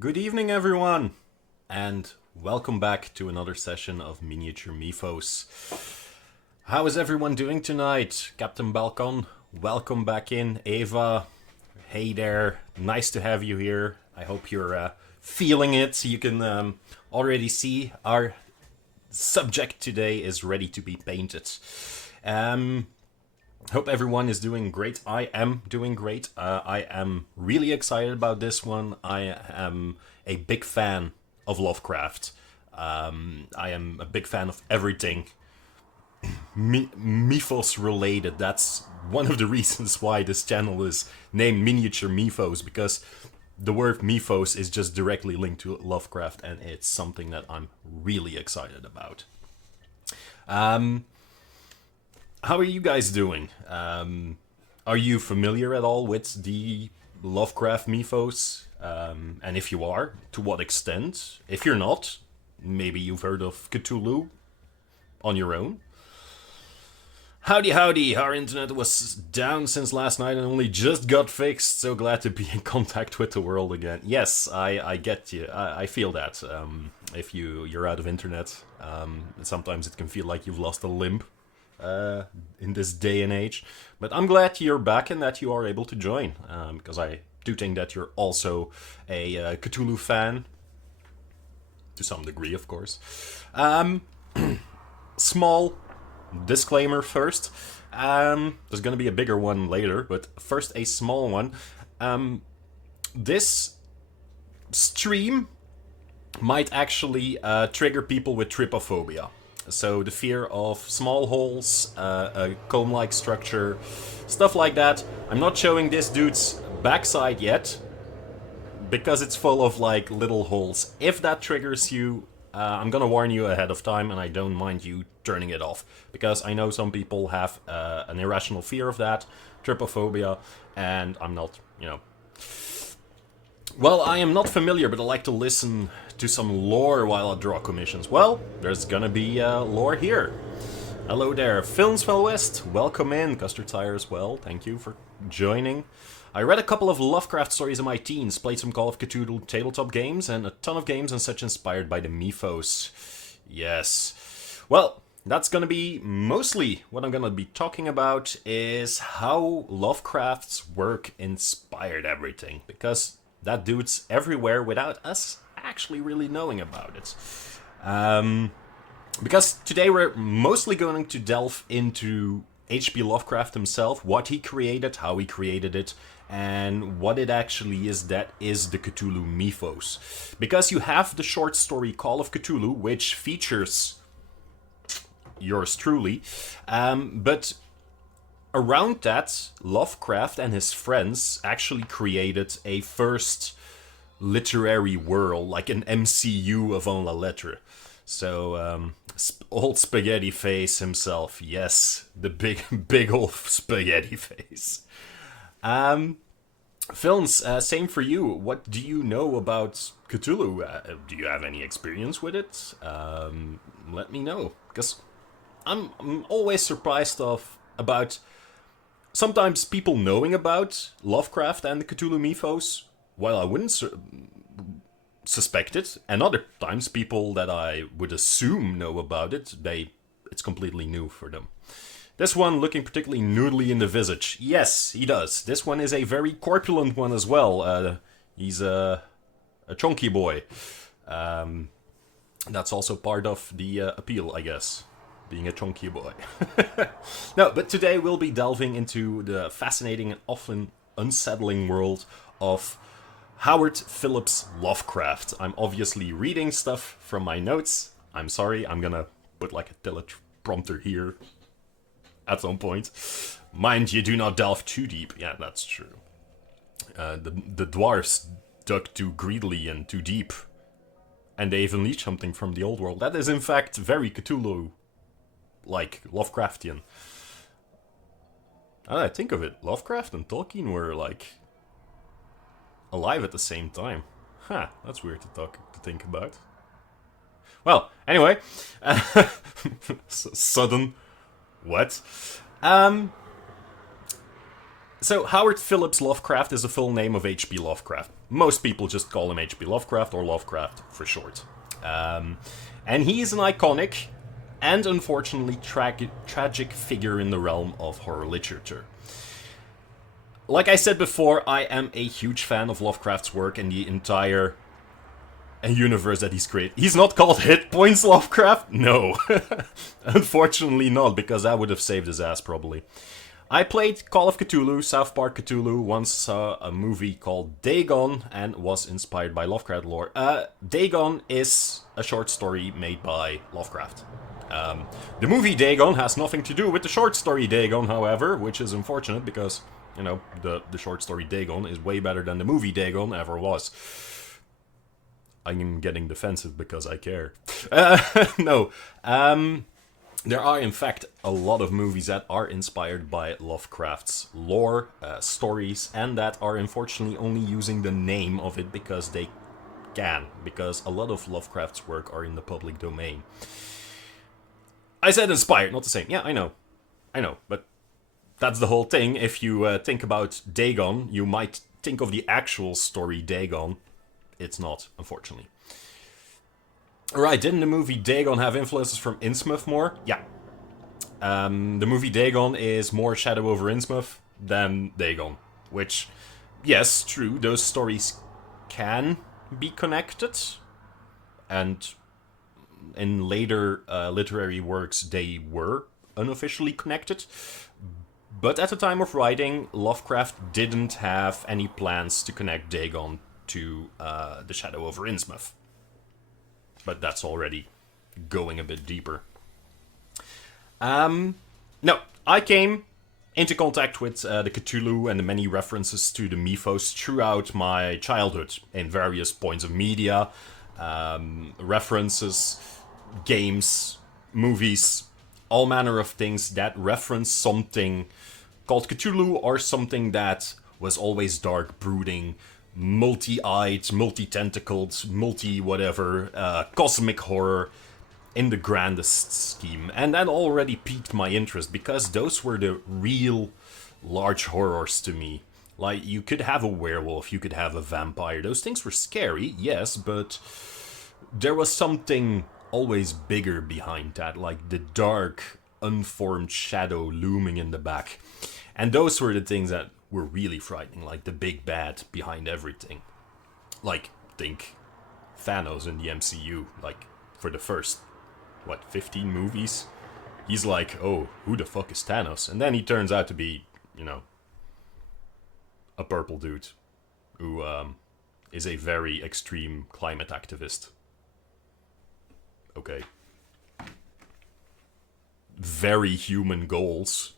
Good evening, everyone, and welcome back to another session of Miniature Mythos. How is everyone doing tonight? Captain Balcon, welcome back in. Eva, hey there, nice to have you here. I hope you're feeling it. You can already see our subject today is ready to be painted. Hope everyone is doing great. I am doing great. I am really excited about this one. I am a big fan of Lovecraft. I am a big fan of everything Mythos related. That's one of the reasons why this channel is named Miniature Mythos, because the word Mythos is just directly linked to Lovecraft, and it's something that I'm really excited about. How are you guys doing? Are you familiar at all with the Lovecraft mythos? And if you are, to what extent? If you're not, maybe you've heard of Cthulhu on your own. Howdy, howdy. Our internet was down since last night and only just got fixed. So glad to be in contact with the world again. Yes, I get you. I feel that. If you're out of internet, sometimes it can feel like you've lost a limb. In this day and age. But I'm glad you're back and that you are able to join, because I do think that you're also a Cthulhu fan, to some degree, of course. Small disclaimer first. There's gonna be a bigger one later, but first a small one. This stream might actually trigger people with trypophobia. So the fear of small holes, a comb-like structure, stuff like that. I'm not showing this dude's backside yet, because it's full of like little holes. If that triggers you, I'm gonna warn you ahead of time, and I don't mind you turning it off, because I know some people have an irrational fear of that, trypophobia, and I'm not, Well, I am not familiar, but I like to listen to some lore while I draw commissions. Well, there's gonna be lore here. Hello there, Films Fell West. Welcome in, Custard Tire as well. Thank you for joining. I read a couple of Lovecraft stories in my teens, played some Call of Cthulhu tabletop games, and a ton of games and such inspired by the mythos. Yes. Well, that's gonna be mostly what I'm gonna be talking about, is how Lovecraft's work inspired everything, because that dude's everywhere without us actually really knowing about it. Because today we're mostly going to delve into H.P. Lovecraft himself, what he created, how he created it, and what it actually is that is the Cthulhu mythos. Because you have the short story Call of Cthulhu, which features yours truly, but around that, Lovecraft and his friends actually created a first literary world, like an MCU of en la lettre. So, old spaghetti face himself, yes, the big old spaghetti face. Films, same for you. What do you know about Cthulhu? Do you have any experience with it? Let me know, because I'm always surprised about sometimes people knowing about Lovecraft and the Cthulhu mythos, while I wouldn't suspect it, and other times people that I would assume know about it, it's completely new for them. This one looking particularly noodly in the visage. Yes, he does. This one is a very corpulent one as well. He's a chunky boy. That's also part of the appeal, I guess. Being a chunky boy. No, but today we'll be delving into the fascinating and often unsettling world of Howard Phillips Lovecraft. I'm obviously reading stuff from my notes. I'm sorry, I'm gonna put like a teleprompter here at some point. Mind you, do not delve too deep. Yeah, that's true. The dwarves dug too greedily and too deep. And they even leached something from the old world. That is in fact very Cthulhu, like Lovecraftian. Now that I think of it, Lovecraft and Tolkien were like alive at the same time. Huh, that's weird to think about. Well, anyway, sudden what? So Howard Phillips Lovecraft is the full name of H.P. Lovecraft. Most people just call him H.P. Lovecraft or Lovecraft for short. And he's an iconic and unfortunately tragic figure in the realm of horror literature. Like I said before, I am a huge fan of Lovecraft's work and the entire universe that he's created. He's not called Hit Points Lovecraft? No. Unfortunately not, because that would have saved his ass probably. I played Call of Cthulhu, South Park Cthulhu, once saw a movie called Dagon, and was inspired by Lovecraft lore. Dagon is a short story made by Lovecraft. The movie Dagon has nothing to do with the short story Dagon, however, which is unfortunate because, you know, the short story Dagon is way better than the movie Dagon ever was. I'm getting defensive because I care. No. There are, in fact, a lot of movies that are inspired by Lovecraft's lore, stories, and that are unfortunately only using the name of it because they can, because a lot of Lovecraft's work are in the public domain. I said inspired, not the same. Yeah, I know, but that's the whole thing. If you think about Dagon, you might think of the actual story Dagon. It's not, unfortunately. Alright, didn't the movie Dagon have influences from Innsmouth more? Yeah. The movie Dagon is more Shadow over Innsmouth than Dagon. Which, yes, true, those stories can be connected. And in later literary works, they were unofficially connected. But at the time of writing, Lovecraft didn't have any plans to connect Dagon to the Shadow over Innsmouth. But that's already going a bit deeper. No, I came into contact with the Cthulhu and the many references to the mythos throughout my childhood in various points of media, references, games, movies, all manner of things that reference something called Cthulhu or something that was always dark, brooding, multi-eyed, multi-tentacled, multi-whatever, cosmic horror in the grandest scheme. And that already piqued my interest, because those were the real large horrors to me. Like, you could have a werewolf, you could have a vampire. Those things were scary, yes, but there was something always bigger behind that, like the dark, unformed shadow looming in the back. And those were the things that were really frightening, like the big bad behind everything. Like, think Thanos in the MCU, like, for the first, 15 movies? He's like, oh, who the fuck is Thanos? And then he turns out to be, you know, a purple dude who is a very extreme climate activist. Okay. Very human goals.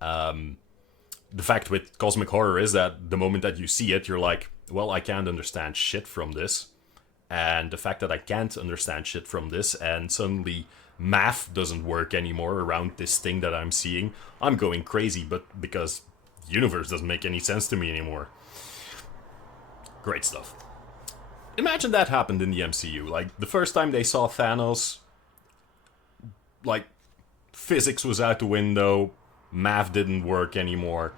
The fact with cosmic horror is that the moment that you see it, you're like, well, I can't understand shit from this. And the fact that I can't understand shit from this, and suddenly math doesn't work anymore around this thing that I'm seeing, I'm going crazy, but because the universe doesn't make any sense to me anymore. Great stuff. Imagine that happened in the MCU. Like, the first time they saw Thanos, like, physics was out the window, math didn't work anymore,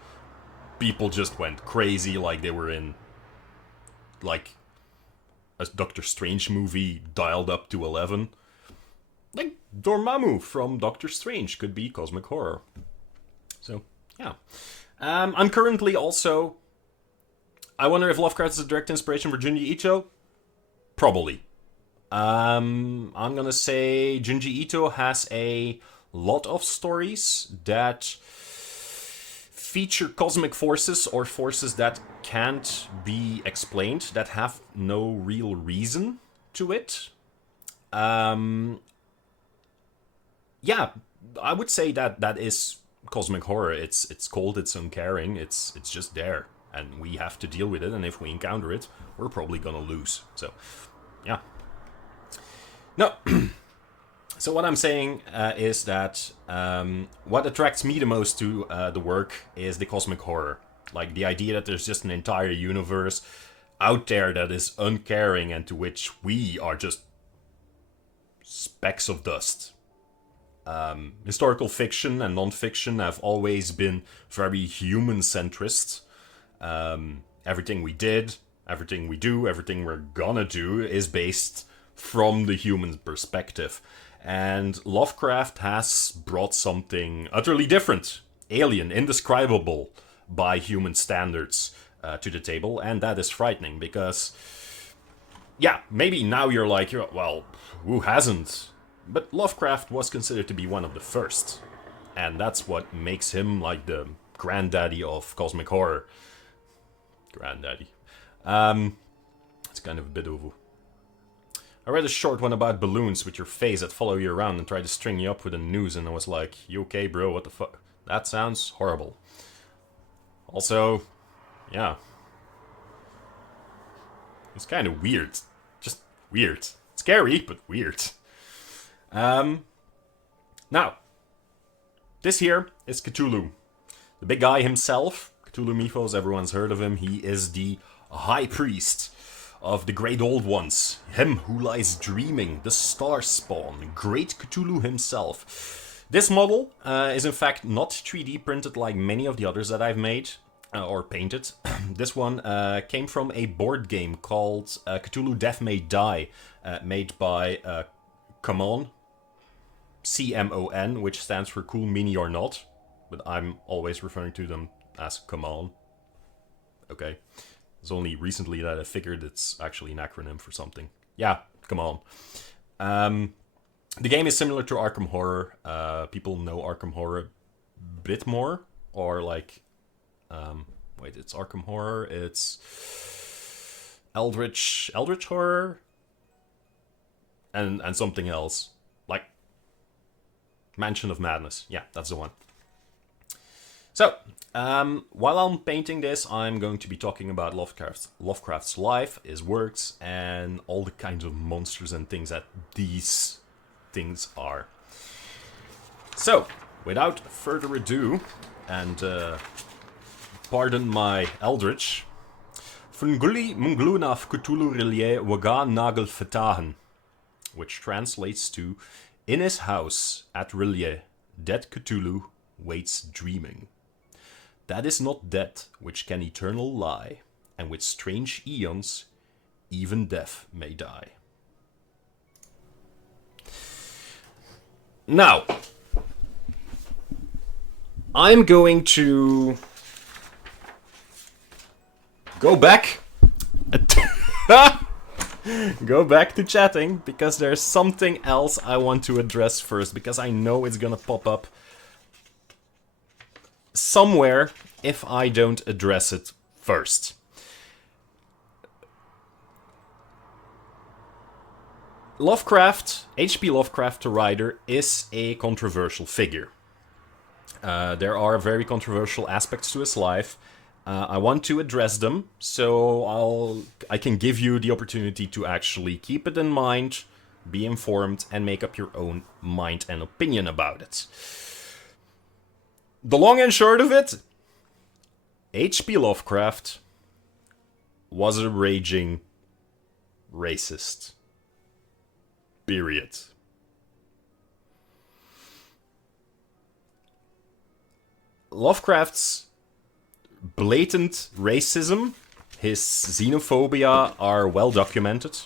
people just went crazy, like they were in, like, a Doctor Strange movie dialed up to 11. Like, Dormammu from Doctor Strange could be cosmic horror. So, yeah. I'm currently also... I wonder if Lovecraft is a direct inspiration for Junji Ito? Probably. I'm gonna say Junji Ito has a lot of stories that feature cosmic forces or forces that can't be explained, that have no real reason to it. Yeah, I would say that is cosmic horror. It's cold, it's uncaring, it's just there, and we have to deal with it, and if we encounter it, we're probably gonna lose. So, yeah. No. So what I'm saying is that what attracts me the most to the work is the cosmic horror. Like, the idea that there's just an entire universe out there that is uncaring and to which we are just specks of dust. Historical fiction and non-fiction have always been very human-centrist. Everything we did, everything we do, everything we're gonna do is based from the human perspective. And Lovecraft has brought something utterly different, alien, indescribable by human standards to the table, and that is frightening because, yeah, maybe now you're like, well, who hasn't? But Lovecraft was considered to be one of the first, and that's what makes him like the granddaddy of cosmic horror. Granddaddy. It's kind of a bit of a... I read a short one about balloons with your face that follow you around and try to string you up with a noose, and I was like, you okay, bro? What the fuck? That sounds horrible. Also, yeah. It's kind of weird. Just weird. Scary, but weird. Now, this here is Cthulhu. The big guy himself, Cthulhu Mythos, everyone's heard of him. He is the high priest of the great old ones. Him who lies dreaming, the star spawn, great Cthulhu himself. This model is in fact not 3D printed like many of the others that I've made. Or painted. This one came from a board game called Cthulhu Death May Die, made by CMON, CMON, which stands for Cool Mini or Not, but I'm always referring to them as CMON. Okay, it's only recently that I figured it's actually an acronym for something. Yeah, come on. The game is similar to Arkham Horror. People know Arkham Horror a bit more, or like... wait, it's Arkham Horror, it's Eldritch Horror, and something else, like Mansion of Madness. Yeah, that's the one. So, while I'm painting this, I'm going to be talking about Lovecraft's life, his works, and all the kinds of monsters and things that these things are. So, without further ado, and pardon my eldritch. Funguli munglunaf Cthulhu relie waga nagel fetahen, which translates to, in his house at Relie, dead Cthulhu waits dreaming. That is not death which can eternal lie, and with strange eons, even death may die. Now, I'm going to go back to chatting, because there's something else I want to address first, because I know it's gonna pop up somewhere if I don't address it first. Lovecraft, H.P. Lovecraft, the writer, is a controversial figure. There are very controversial aspects to his life. I want to address them, so I can give you the opportunity to actually keep it in mind, be informed, and make up your own mind and opinion about it. The long and short of it, H.P. Lovecraft was a raging racist. Period. Lovecraft's blatant racism, his xenophobia, are well documented,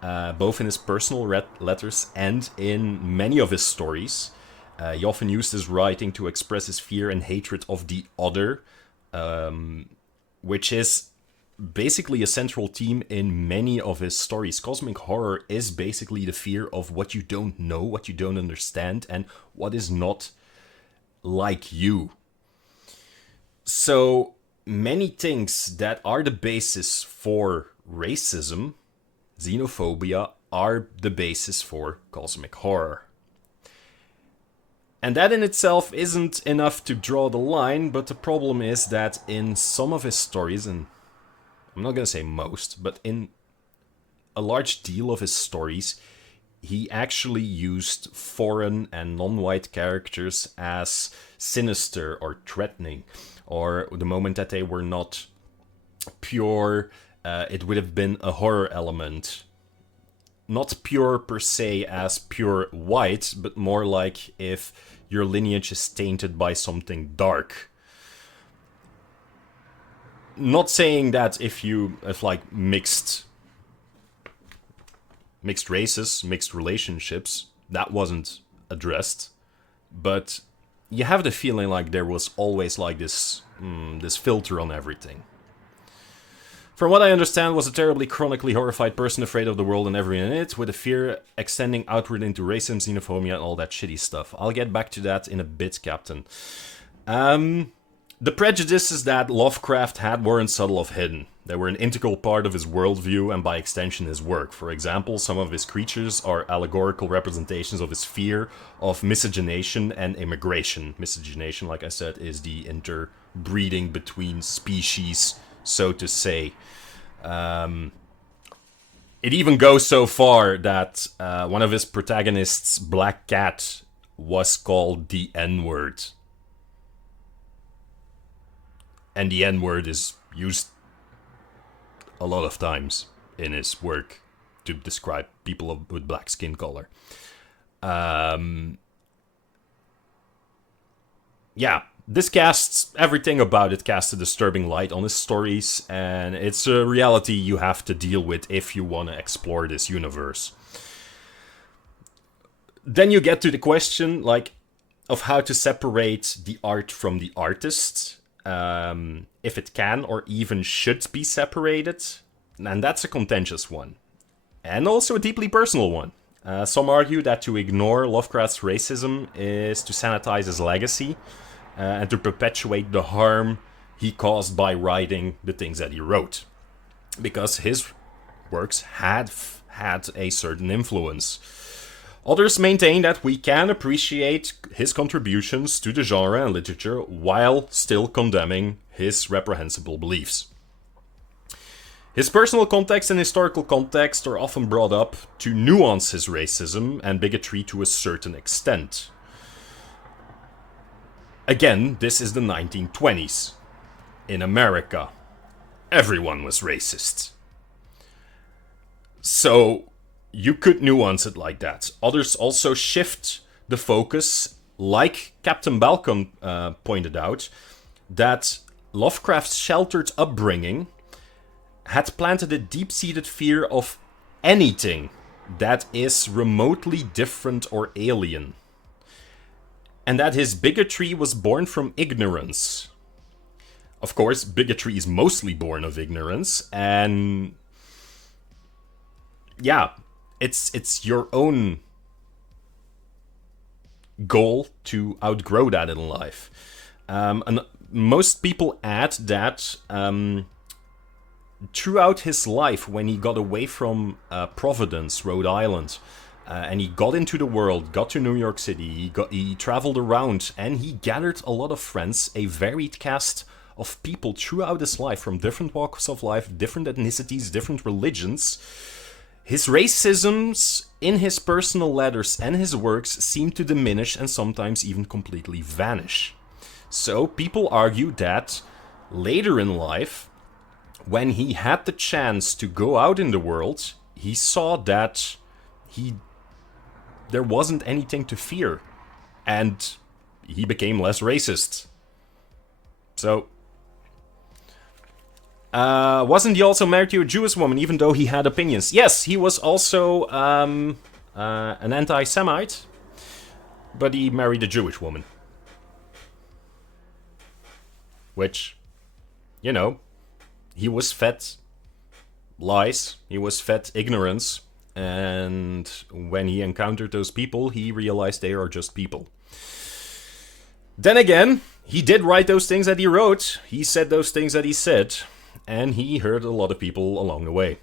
both in his personal letters and in many of his stories. He often used his writing to express his fear and hatred of the other, which is basically a central theme in many of his stories. Cosmic horror is basically the fear of what you don't know, what you don't understand, and what is not like you. So many things that are the basis for racism, xenophobia, are the basis for cosmic horror. And that in itself isn't enough to draw the line, but the problem is that in some of his stories, and I'm not going to say most, but in a large deal of his stories, he actually used foreign and non-white characters as sinister or threatening, or the moment that they were not pure, it would have been a horror element. not pure per se as pure white, but more like if your lineage is tainted by something dark. Not saying that if like mixed races, mixed relationships, that wasn't addressed, but you have the feeling like there was always like this filter on everything. From what I understand, was a terribly chronically horrified person afraid of the world and everyone in it, with a fear extending outward into racism, xenophobia, and all that shitty stuff. I'll get back to that in a bit, Captain. The prejudices that Lovecraft had weren't subtle or hidden. They were an integral part of his worldview and by extension his work. For example, some of his creatures are allegorical representations of his fear of miscegenation and immigration. Miscegenation, like I said, is the interbreeding between species, so to say. It even goes so far that one of his protagonists, Black Cat, was called the N-word. And the N-word is used a lot of times in his work to describe people with black skin color. Yeah, this casts everything about it, casts a disturbing light on his stories, and it's a reality you have to deal with if you want to explore this universe. Then you get to the question, like, of how to separate the art from the artist. If it can or even should be separated, and that's a contentious one, and also a deeply personal one. Some argue that to ignore Lovecraft's racism is to sanitize his legacy and to perpetuate the harm he caused by writing the things that he wrote, because his works had a certain influence. Others maintain that we can appreciate his contributions to the genre and literature while still condemning his reprehensible beliefs. His personal context and historical context are often brought up to nuance his racism and bigotry to a certain extent. Again, this is the 1920s. In America, everyone was racist. So you could nuance it like that. Others also shift the focus, like Captain Balcom pointed out, that Lovecraft's sheltered upbringing had planted a deep-seated fear of anything that is remotely different or alien. And that his bigotry was born from ignorance. Of course, bigotry is mostly born of ignorance, and yeah, it's your own goal to outgrow that in life. And most people add that throughout his life, when he got away from Providence, Rhode Island, and he got into the world, got to New York City, he traveled around, and he gathered a lot of friends, a varied cast of people throughout his life, from different walks of life, different ethnicities, different religions. His racisms in his personal letters and his works seem to diminish and sometimes even completely vanish. So people argue that later in life, when he had the chance to go out in the world, he saw that there wasn't anything to fear, and he became less racist. So, wasn't he also married to a Jewish woman, even though he had opinions? Yes, he was also an anti-Semite, but he married a Jewish woman. Which, you know, he was fed lies, he was fed ignorance, and when he encountered those people, he realized they are just people. Then again, he did write those things that he wrote, he said those things that he said, and he hurt a lot of people along the way.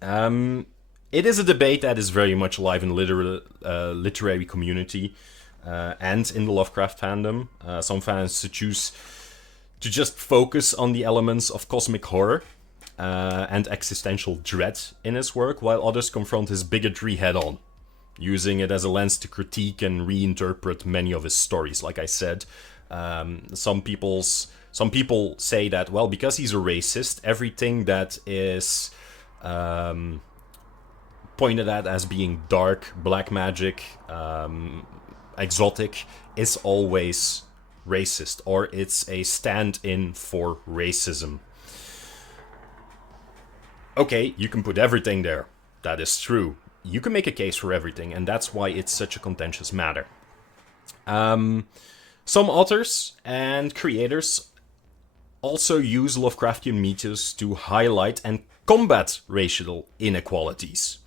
It is a debate that is very much alive in the literary community and in the Lovecraft fandom. Some fans choose to just focus on the elements of cosmic horror and existential dread in his work, while others confront his bigotry head-on, using it as a lens to critique and reinterpret many of his stories. Like I said, some people say that, well, because he's a racist, everything that is pointed at as being dark, black magic, exotic, is always racist, or it's a stand-in for racism. Okay, you can put everything there. That is true. You can make a case for everything, and that's why it's such a contentious matter. Some authors and creators also use Lovecraftian mythos to highlight and combat racial inequalities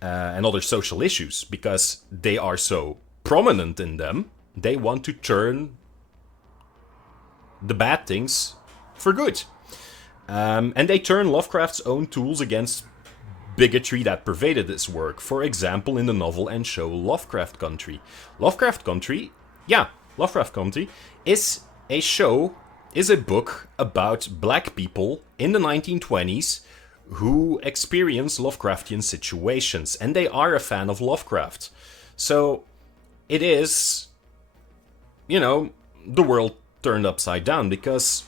and other social issues, because they are so prominent in them. They want to turn the bad things for good. And they turn Lovecraft's own tools against bigotry that pervaded his work. For example, in the novel and show Lovecraft Country. Lovecraft Country is a book about black people in the 1920s who experience Lovecraftian situations, and they are a fan of Lovecraft. So it is, the world turned upside down, because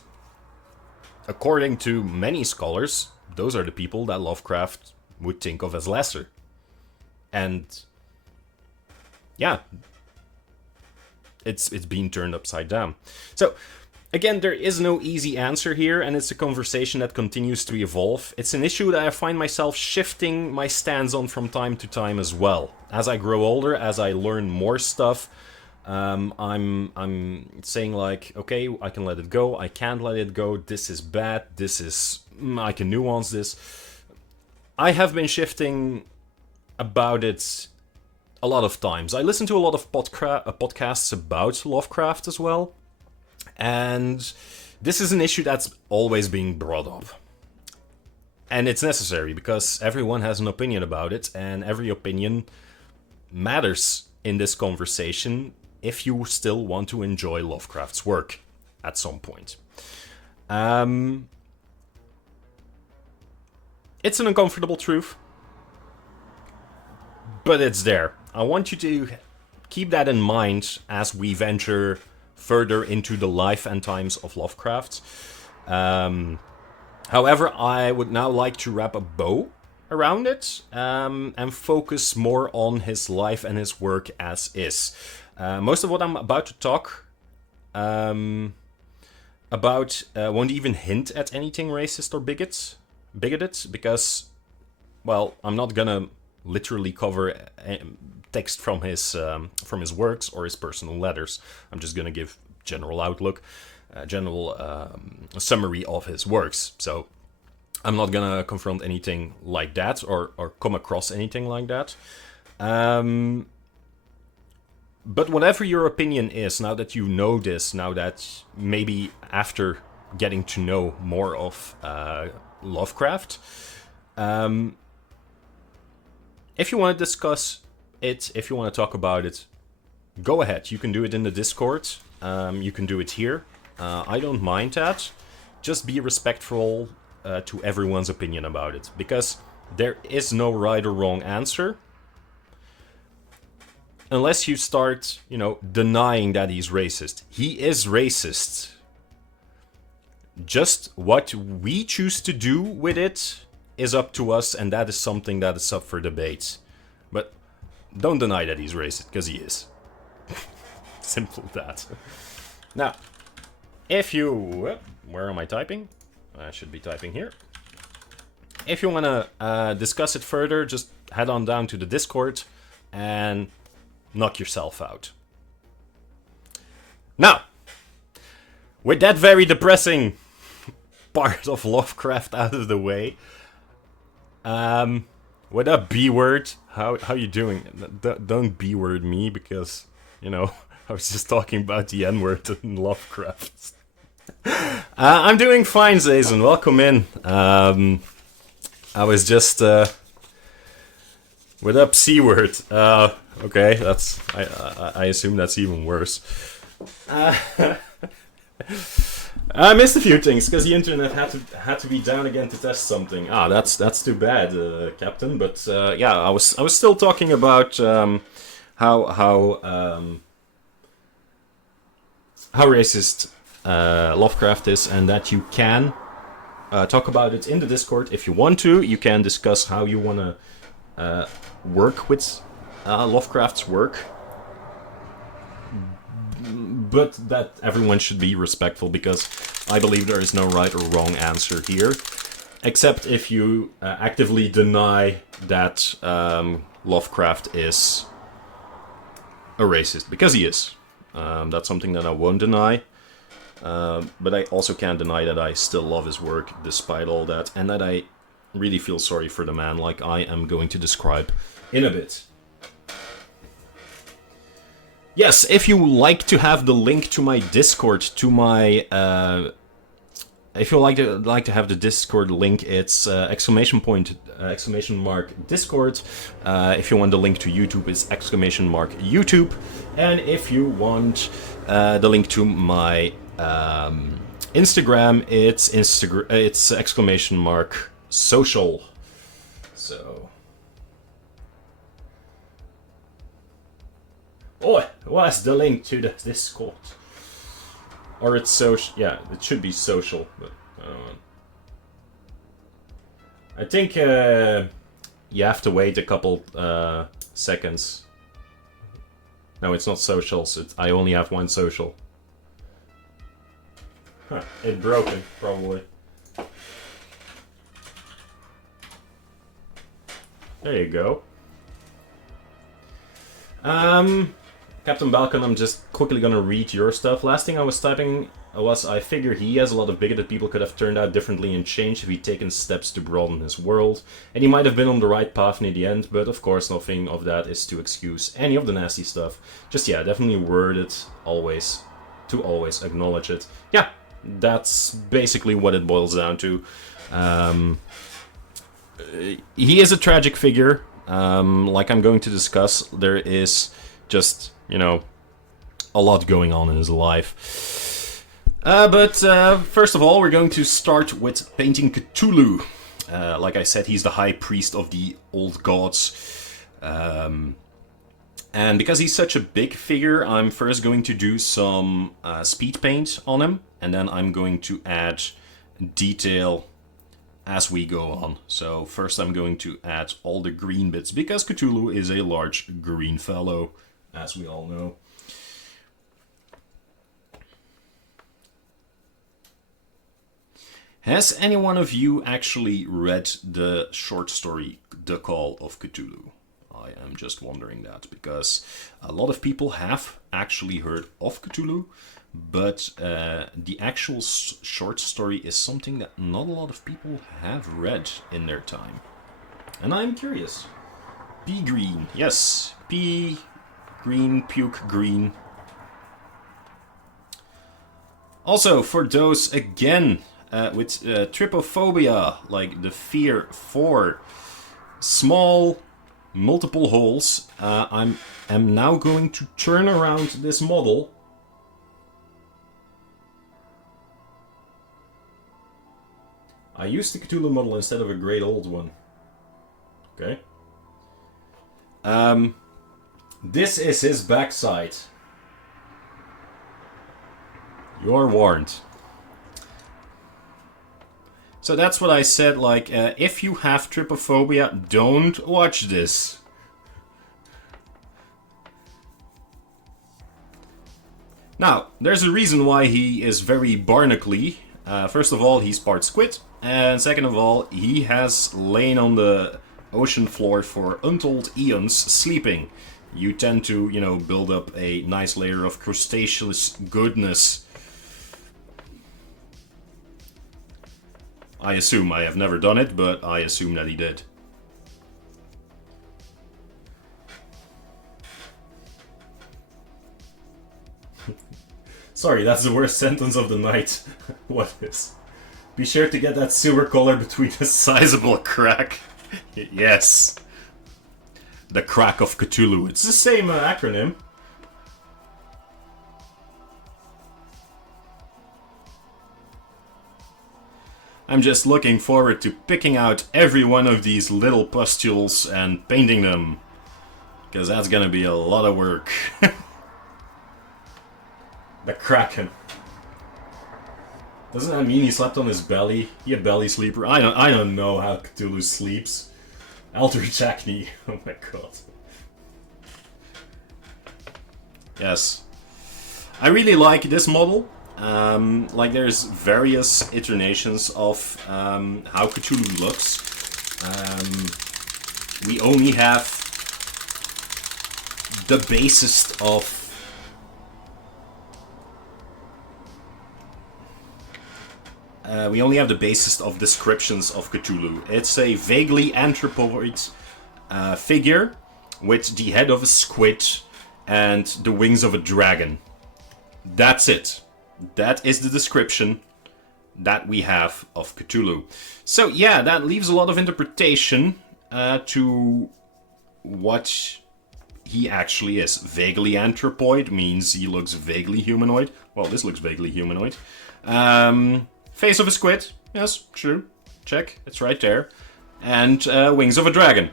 according to many scholars, those are the people that Lovecraft would think of as lesser. And yeah, it's being turned upside down. So again, there is no easy answer here, and it's a conversation that continues to evolve. It's an issue that I find myself shifting my stance on from time to time as well. As I grow older, as I learn more stuff, I'm saying like, okay, I can let it go, I can't let it go, this is bad, this is, I can nuance this. I have been shifting about it a lot of times. I listen to a lot of podcasts about Lovecraft as well, and this is an issue that's always being brought up. And it's necessary, because everyone has an opinion about it, and every opinion matters in this conversation if you still want to enjoy Lovecraft's work at some point. It's an uncomfortable truth, but it's there. I want you to keep that in mind as we venture further into the life and times of Lovecraft. However, I would now like to wrap a bow around it and focus more on his life and his work as is. Most of what I'm about to talk about won't even hint at anything racist or bigoted, because, well, I'm not gonna literally cover text from his works or his personal letters. I'm just gonna give general outlook, general summary of his works. So I'm not gonna confront anything like that or come across anything like that. But whatever your opinion is, now that you know this, now that maybe after getting to know more of Lovecraft, if you want to discuss it, if you want to talk about it, go ahead. You can do it in the Discord. You can do it here. I don't mind that. Just be respectful to everyone's opinion about it, because there is no right or wrong answer. Unless you start, denying that he's racist. He is racist. Just what we choose to do with it is up to us, and that is something that is up for debate. But don't deny that he's racist, because he is. Simple that. Now, if you... where am I typing? I should be typing here. If you want to discuss it further, just head on down to the Discord and knock yourself out. Now, with that very depressing part of Lovecraft out of the way, what up, B-word? How you doing? Don't B-word me, because, I was just talking about the N-word in Lovecraft. I'm doing fine, Zazen. Welcome in. I was just... what up, C-word? Okay, that's... I assume that's even worse. I missed a few things, because the internet had to be down again to test something. That's too bad, Captain. But yeah, I was still talking about how racist Lovecraft is, and that you can talk about it in the Discord if you want to. You can discuss how you want to work with Lovecraft's work, but that everyone should be respectful, because I believe there is no right or wrong answer here, except if you actively deny that Lovecraft is a racist, because he is. That's something that I won't deny. But I also can't deny that I still love his work despite all that, and that I really feel sorry for the man, like I am going to describe in a bit. Yes, if you like to have the link to my Discord, to my... if you like to have the Discord link, it's exclamation mark Discord. If you want the link to YouTube, it's exclamation mark YouTube. And if you want the link to my Instagram, it's exclamation mark social. So... Oh, what's the link to the Discord? Or it's social. Yeah, it should be social, but I think you have to wait a couple seconds. No, it's not socials. I only have one social. Huh, it broken, probably. There you go. Captain Balkan, I'm just quickly gonna read your stuff. Last thing I was typing was, I figure he has a lot of bigoted people could have turned out differently and changed if he'd taken steps to broaden his world. And he might have been on the right path near the end, but of course nothing of that is to excuse any of the nasty stuff. Just, yeah, definitely word it always, to always acknowledge it. Yeah, that's basically what it boils down to. He is a tragic figure. Like I'm going to discuss, there is just, you know, a lot going on in his life. But first of all, we're going to start with painting Cthulhu. Like I said, he's the high priest of the old gods. And because he's such a big figure, I'm first going to do some speed paint on him. And then I'm going to add detail as we go on. So first I'm going to add all the green bits, because Cthulhu is a large green fellow, as we all know. Has any one of you actually read the short story The Call of Cthulhu? I am just wondering that, because a lot of people have actually heard of Cthulhu, but the actual short story is something that not a lot of people have read in their time. And I'm curious. Pea green, yes. Pea green, puke green. Also, for those, again, with trypophobia, like the fear for small, multiple holes, I'm now going to turn around this model. I used the Cthulhu model instead of a great old one. Okay. This is his backside. You're warned. So that's what I said, like, if you have trypophobia, don't watch this. Now, there's a reason why he is very barnacly. First of all, he's part squid. And second of all, he has lain on the ocean floor for untold eons sleeping. You tend to, you know, build up a nice layer of crustaceous goodness. I assume. I have never done it, but I assume that he did. Sorry, that's the worst sentence of the night. What is? Be sure to get that silver color between a sizable crack. Yes. The Crack of Cthulhu. It's the same acronym. I'm just looking forward to picking out every one of these little pustules and painting them. Because that's gonna be a lot of work. The Kraken. Doesn't that mean he slept on his belly? He a belly sleeper? I don't know how Cthulhu sleeps. Eldritch acne. Oh my god. Yes. I really like this model. Like there's various iterations of how Cthulhu looks. We only have the basest of descriptions of Cthulhu. It's a vaguely anthropoid figure with the head of a squid and the wings of a dragon. That's it. That is the description that we have of Cthulhu. So yeah, that leaves a lot of interpretation to what he actually is. Vaguely anthropoid means he looks vaguely humanoid. Well, this looks vaguely humanoid. Face of a squid. Yes, true. Check. It's right there. And wings of a dragon.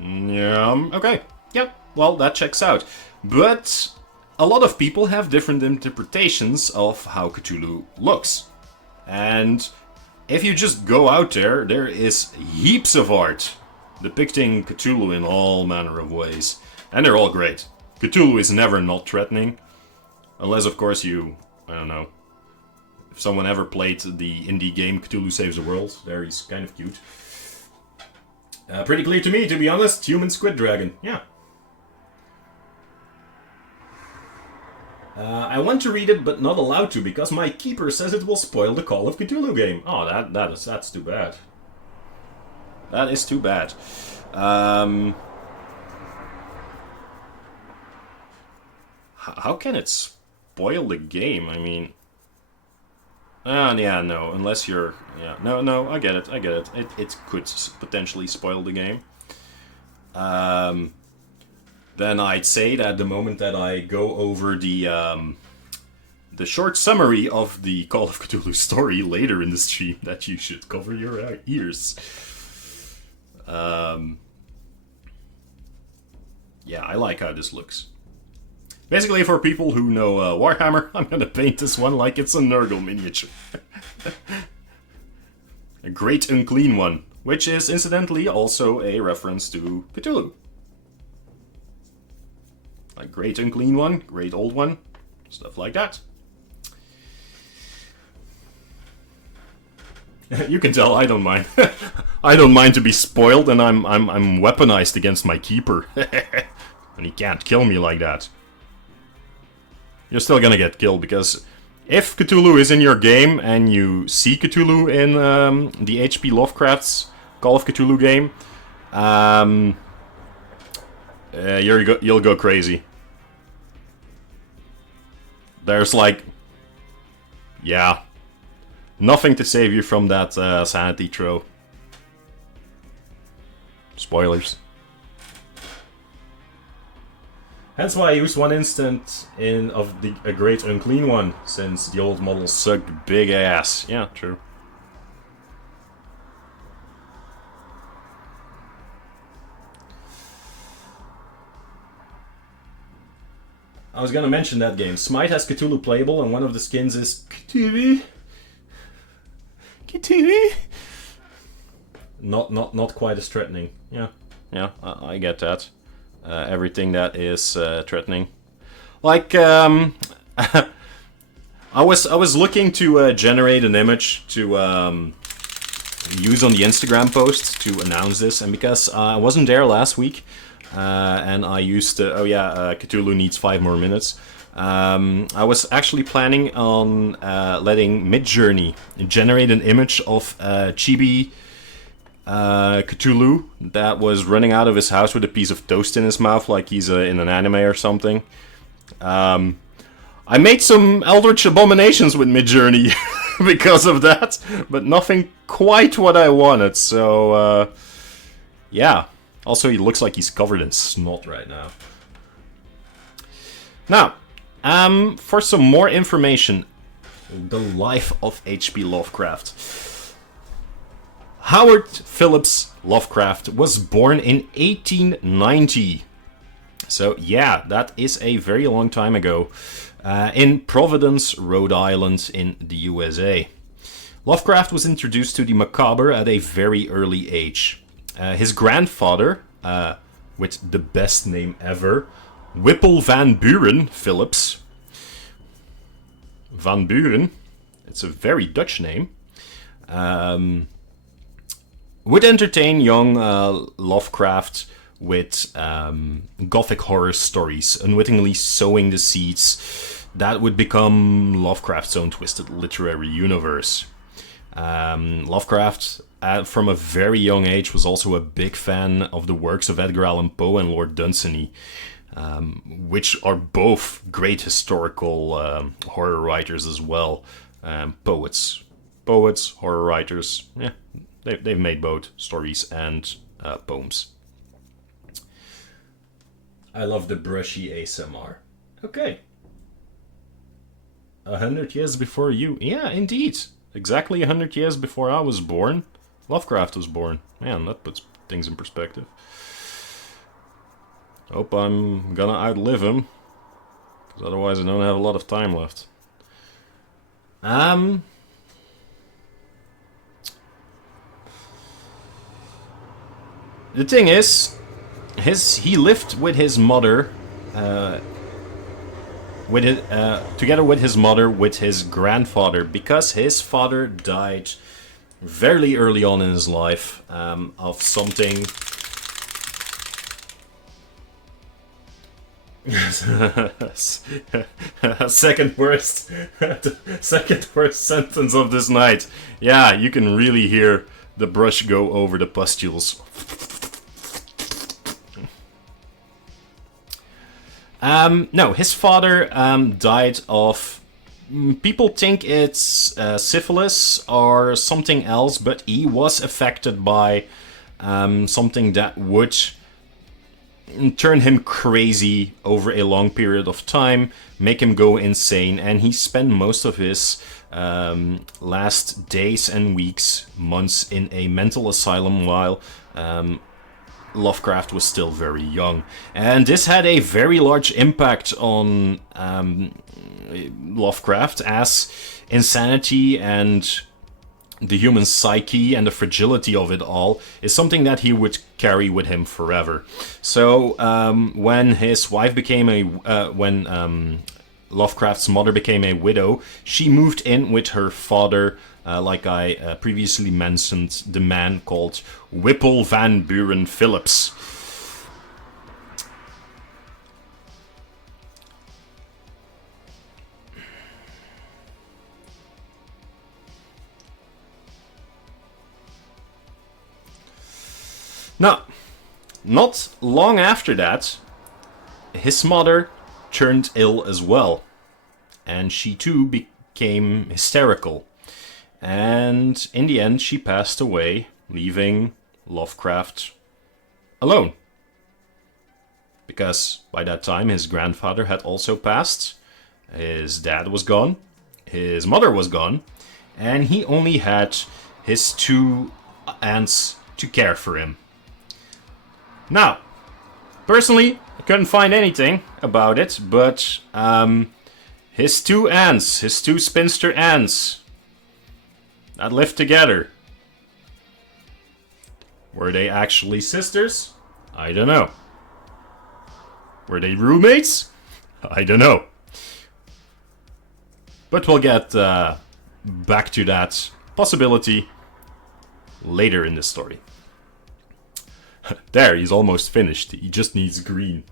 Yeah, okay. Yep. Well, that checks out. But a lot of people have different interpretations of how Cthulhu looks. And if you just go out there, there is heaps of art depicting Cthulhu in all manner of ways. And they're all great. Cthulhu is never not threatening. Unless, of course, you... I don't know. If someone ever played the indie game Cthulhu Saves the World, there he's kind of cute. Pretty clear to me, to be honest. Human squid dragon. Yeah. I want to read it, but not allowed to, because my keeper says it will spoil the Call of Cthulhu game. Oh, that's too bad. That is too bad. How can it spoil the game? I mean... yeah, no, unless you're... Yeah, no, I get it. It could potentially spoil the game. Then I'd say that the moment that I go over the short summary of the Call of Cthulhu story later in the stream, that you should cover your ears. Yeah, I like how this looks. Basically, for people who know Warhammer, I'm gonna paint this one like it's a Nurgle miniature. A great unclean one, which is incidentally also a reference to Cthulhu. Like great unclean one, great old one, stuff like that. You can tell I don't mind. I don't mind to be spoiled, and I'm weaponized against my keeper, and he can't kill me like that. You're still gonna get killed, because if Cthulhu is in your game and you see Cthulhu in the H.P. Lovecraft's Call of Cthulhu game, you'll go crazy. There's like, yeah, nothing to save you from that sanity throw. Spoilers. Hence why I used one instant of a great unclean one, since the old model sucked big ass. Yeah, true. I was gonna mention that game. Smite has Cthulhu playable, and one of the skins is Cthulhu. Cthulhu. Not quite as threatening. Yeah, I get that. Everything that is threatening. Like, I was looking to generate an image to use on the Instagram post to announce this, and because I wasn't there last week, and I used to... Oh yeah, Cthulhu needs 5 more minutes. I was actually planning on letting Midjourney generate an image of Chibi Cthulhu that was running out of his house with a piece of toast in his mouth, like he's in an anime or something. I made some eldritch abominations with Midjourney because of that, but nothing quite what I wanted, so yeah. Also, he looks like he's covered in snot right now. Now, for some more information, the life of H.P. Lovecraft. Howard Phillips Lovecraft was born in 1890. So yeah, that is a very long time ago. In Providence, Rhode Island in the USA. Lovecraft was introduced to the macabre at a very early age. His grandfather, with the best name ever, Whipple Van Buren Phillips. Van Buren, it's a very Dutch name, would entertain young Lovecraft with gothic horror stories, unwittingly sowing the seeds that would become Lovecraft's own twisted literary universe. Lovecraft, from a very young age, was also a big fan of the works of Edgar Allan Poe and Lord Dunsany, which are both great historical horror writers as well. Poets, horror writers, yeah, they've made both stories and poems. I love the brushy ASMR. Okay. 100 years before you. Yeah, indeed. Exactly 100 years before I was born, Lovecraft was born. Man, that puts things in perspective. Hope I'm gonna outlive him, because otherwise I don't have a lot of time left. The thing is, he lived with his mother, together with his mother, with his grandfather, because his father died very early on in his life of something. second worst sentence of this night. Yeah, you can really hear the brush go over the pustules. No, his father died of... People think it's syphilis or something else, but he was affected by something that would turn him crazy over a long period of time, make him go insane, and he spent most of his last days and weeks, months in a mental asylum while Lovecraft was still very young. And this had a very large impact on Lovecraft, as insanity and the human psyche and the fragility of it all is something that he would carry with him forever. So when his wife became when Lovecraft's mother became a widow, she moved in with her father, like I previously mentioned, the man called Whipple Van Buren Phillips. Now, not long after that, his mother turned ill as well, and she too became hysterical. And in the end, she passed away, leaving Lovecraft alone. Because by that time, his grandfather had also passed, his dad was gone, his mother was gone, and he only had his two aunts to care for him. Now, personally, I couldn't find anything about it, but his two aunts, his two spinster aunts, that lived together. Were they actually sisters? I don't know. Were they roommates? I don't know. But we'll get back to that possibility later in this story. There, he's almost finished. He just needs green.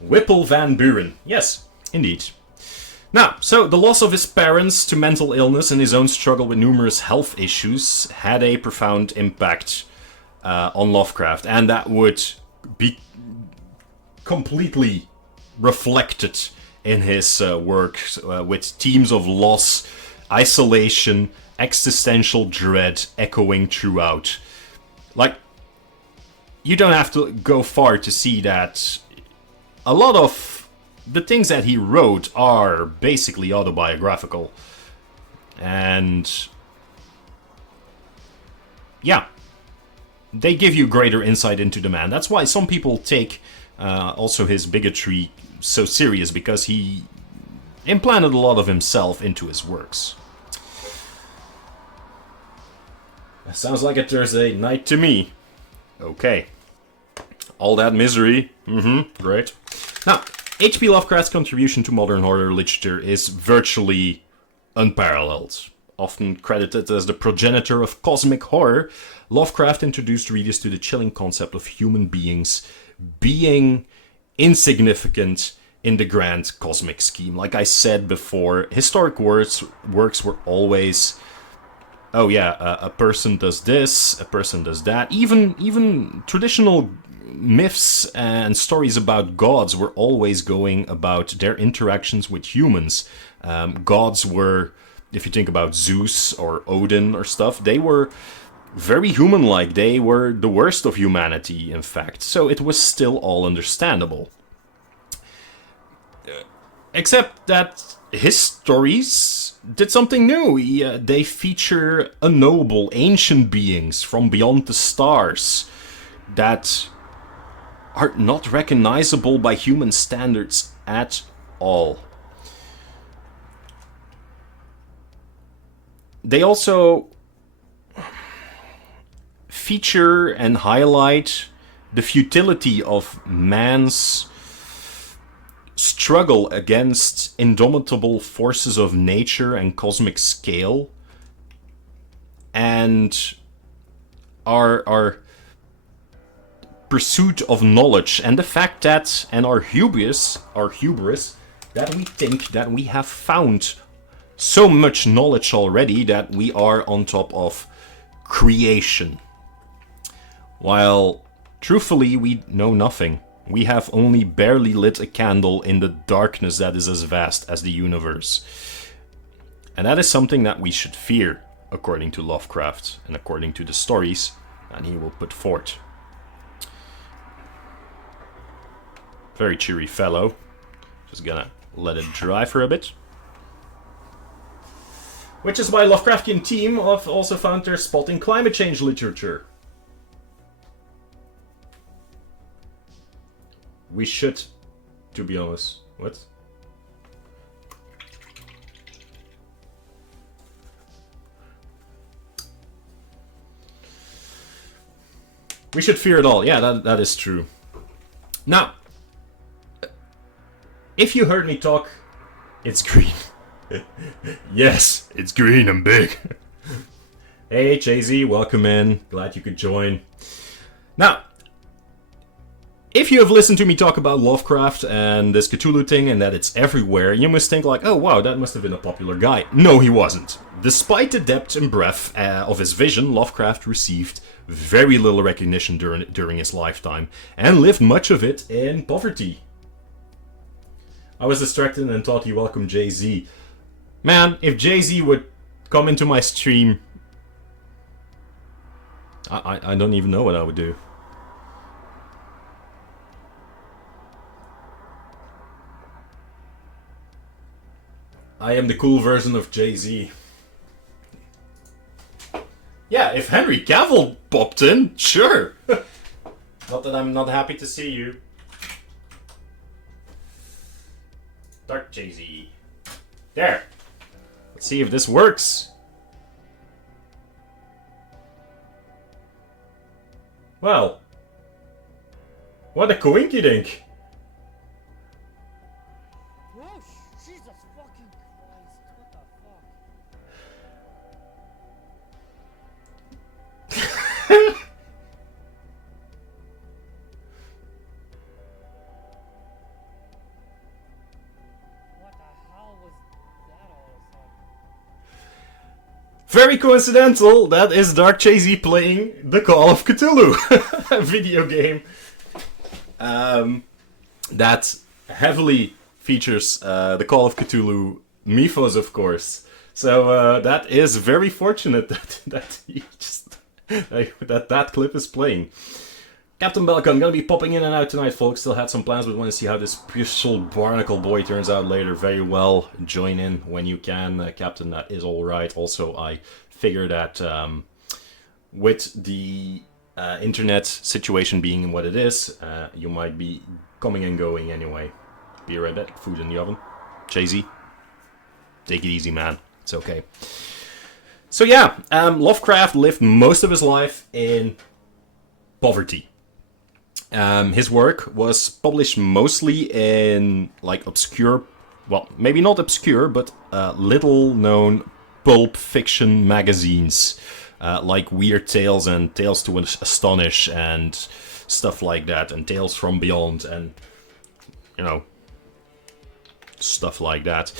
Whipple Van Buren. Yes, indeed. Now, so the loss of his parents to mental illness and his own struggle with numerous health issues had a profound impact on Lovecraft, and that would be completely reflected in his work with themes of loss, isolation, existential dread echoing throughout. Like, you don't have to go far to see that a lot of the things that he wrote are basically autobiographical. And yeah, they give you greater insight into the man. That's why some people take also his bigotry so serious, because he implanted a lot of himself into his works. Sounds like a Thursday night to me. Okay. All that misery. Great. Now, H.P. Lovecraft's contribution to modern horror literature is virtually unparalleled. Often credited as the progenitor of cosmic horror, Lovecraft introduced readers to the chilling concept of human beings being insignificant in the grand cosmic scheme. Like I said before, historic works were always, oh yeah, a person does this, a person does that. Even traditional myths and stories about gods were always going about their interactions with humans. Gods were, if you think about Zeus or Odin or stuff, they were very human-like. They were the worst of humanity, in fact. So it was still all understandable. Except that his stories did something new. They feature unknowable, ancient beings from beyond the stars that are not recognizable by human standards at all. They also feature and highlight the futility of man's struggle against indomitable forces of nature and cosmic scale, and our pursuit of knowledge, and the fact that, and our hubris, that we think that we have found so much knowledge already that we are on top of creation. While, truthfully, we know nothing. We have only barely lit a candle in the darkness that is as vast as the universe. And that is something that we should fear, according to Lovecraft, and according to the stories that he will put forth. Very cheery fellow. Just gonna let it dry for a bit. Which is why Lovecraftian team have also found their spot in climate change literature. We should, to be honest. What? We should fear it all. Yeah, that is true. Now, if you heard me talk, it's green. Yes, it's green and big. Hey, Jay-Z, welcome in. Glad you could join. Now, if you have listened to me talk about Lovecraft and this Cthulhu thing and that it's everywhere, you must think like, oh wow, that must have been a popular guy. No, he wasn't. Despite the depth and breadth of his vision, Lovecraft received very little recognition during his lifetime and lived much of it in poverty. I was distracted and thought you welcomed Jay-Z. Man, if Jay-Z would come into my stream, I don't even know what I would do. I am the cool version of Jay-Z. Yeah, if Henry Cavill popped in, sure. Not that I'm not happy to see you. Dark Jay-Z. There. Let's see if this works. Well. What a coinkydink. Very coincidental, that is Dark Jay-Z playing the Call of Cthulhu, a video game that heavily features the Call of Cthulhu mythos, of course. So that is very fortunate that he just that clip is playing. Captain Belcon, gonna be popping in and out tonight, folks. Still had some plans, but want to see how this Bristol Barnacle boy turns out later. Very well. Join in when you can, Captain. That is all right. Also, I figure that with the internet situation being what it is, you might be coming and going anyway. Be right back. Food in the oven. Jay-Z, take it easy, man. It's okay. So yeah, Lovecraft lived most of his life in poverty. His work was published mostly in like obscure, well, maybe not obscure, but little-known pulp fiction magazines, like Weird Tales and Tales to Astonish and stuff like that, and Tales from Beyond, and stuff like that.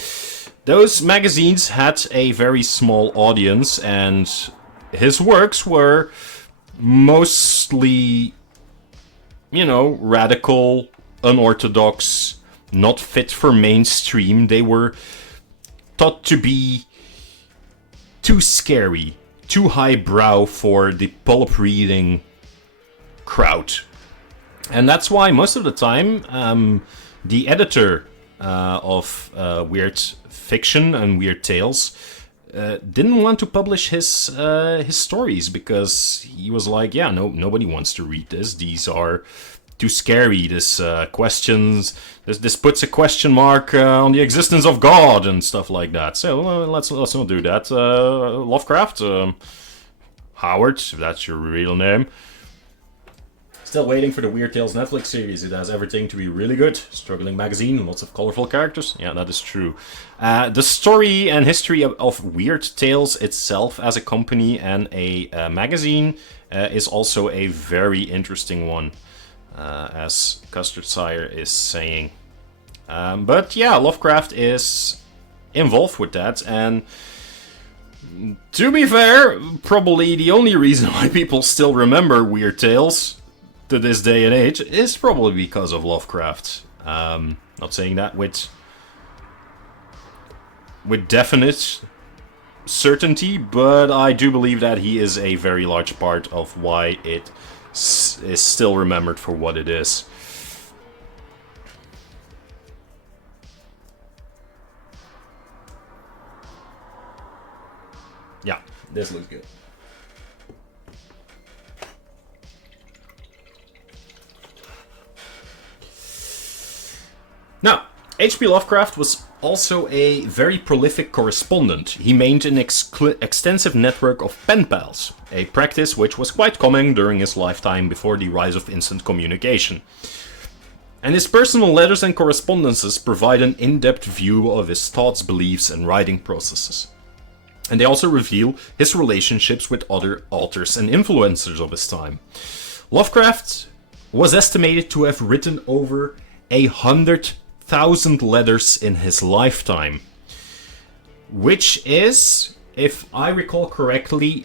Those magazines had a very small audience, and his works were mostly, radical, unorthodox, not fit for mainstream. They were thought to be too scary, too highbrow for the pulp reading crowd. And that's why most of the time the editor of Weird Fiction and Weird Tales didn't want to publish his stories, because he was like, yeah, nobody wants to read this. These are too scary. This puts a question mark on the existence of God and stuff like that. So let's not do that. Lovecraft, Howard, if that's your real name. Still waiting for the Weird Tales Netflix series. It has everything to be really good. Struggling magazine, lots of colorful characters. Yeah, that is true. The story and history of Weird Tales itself as a company and a magazine is also a very interesting one, as Custard Sire is saying. But yeah, Lovecraft is involved with that, and to be fair, probably the only reason why people still remember Weird Tales to this day and age is probably because of Lovecraft. Not saying that with definite certainty, but I do believe that he is a very large part of why it is still remembered for what it is. Yeah, this looks good. Now, H.P. Lovecraft was also a very prolific correspondent. He maintained an extensive network of pen pals, a practice which was quite common during his lifetime before the rise of instant communication. And his personal letters and correspondences provide an in-depth view of his thoughts, beliefs, and writing processes. And they also reveal his relationships with other authors and influencers of his time. Lovecraft was estimated to have written over 100,000 letters in his lifetime, which is, if I recall correctly,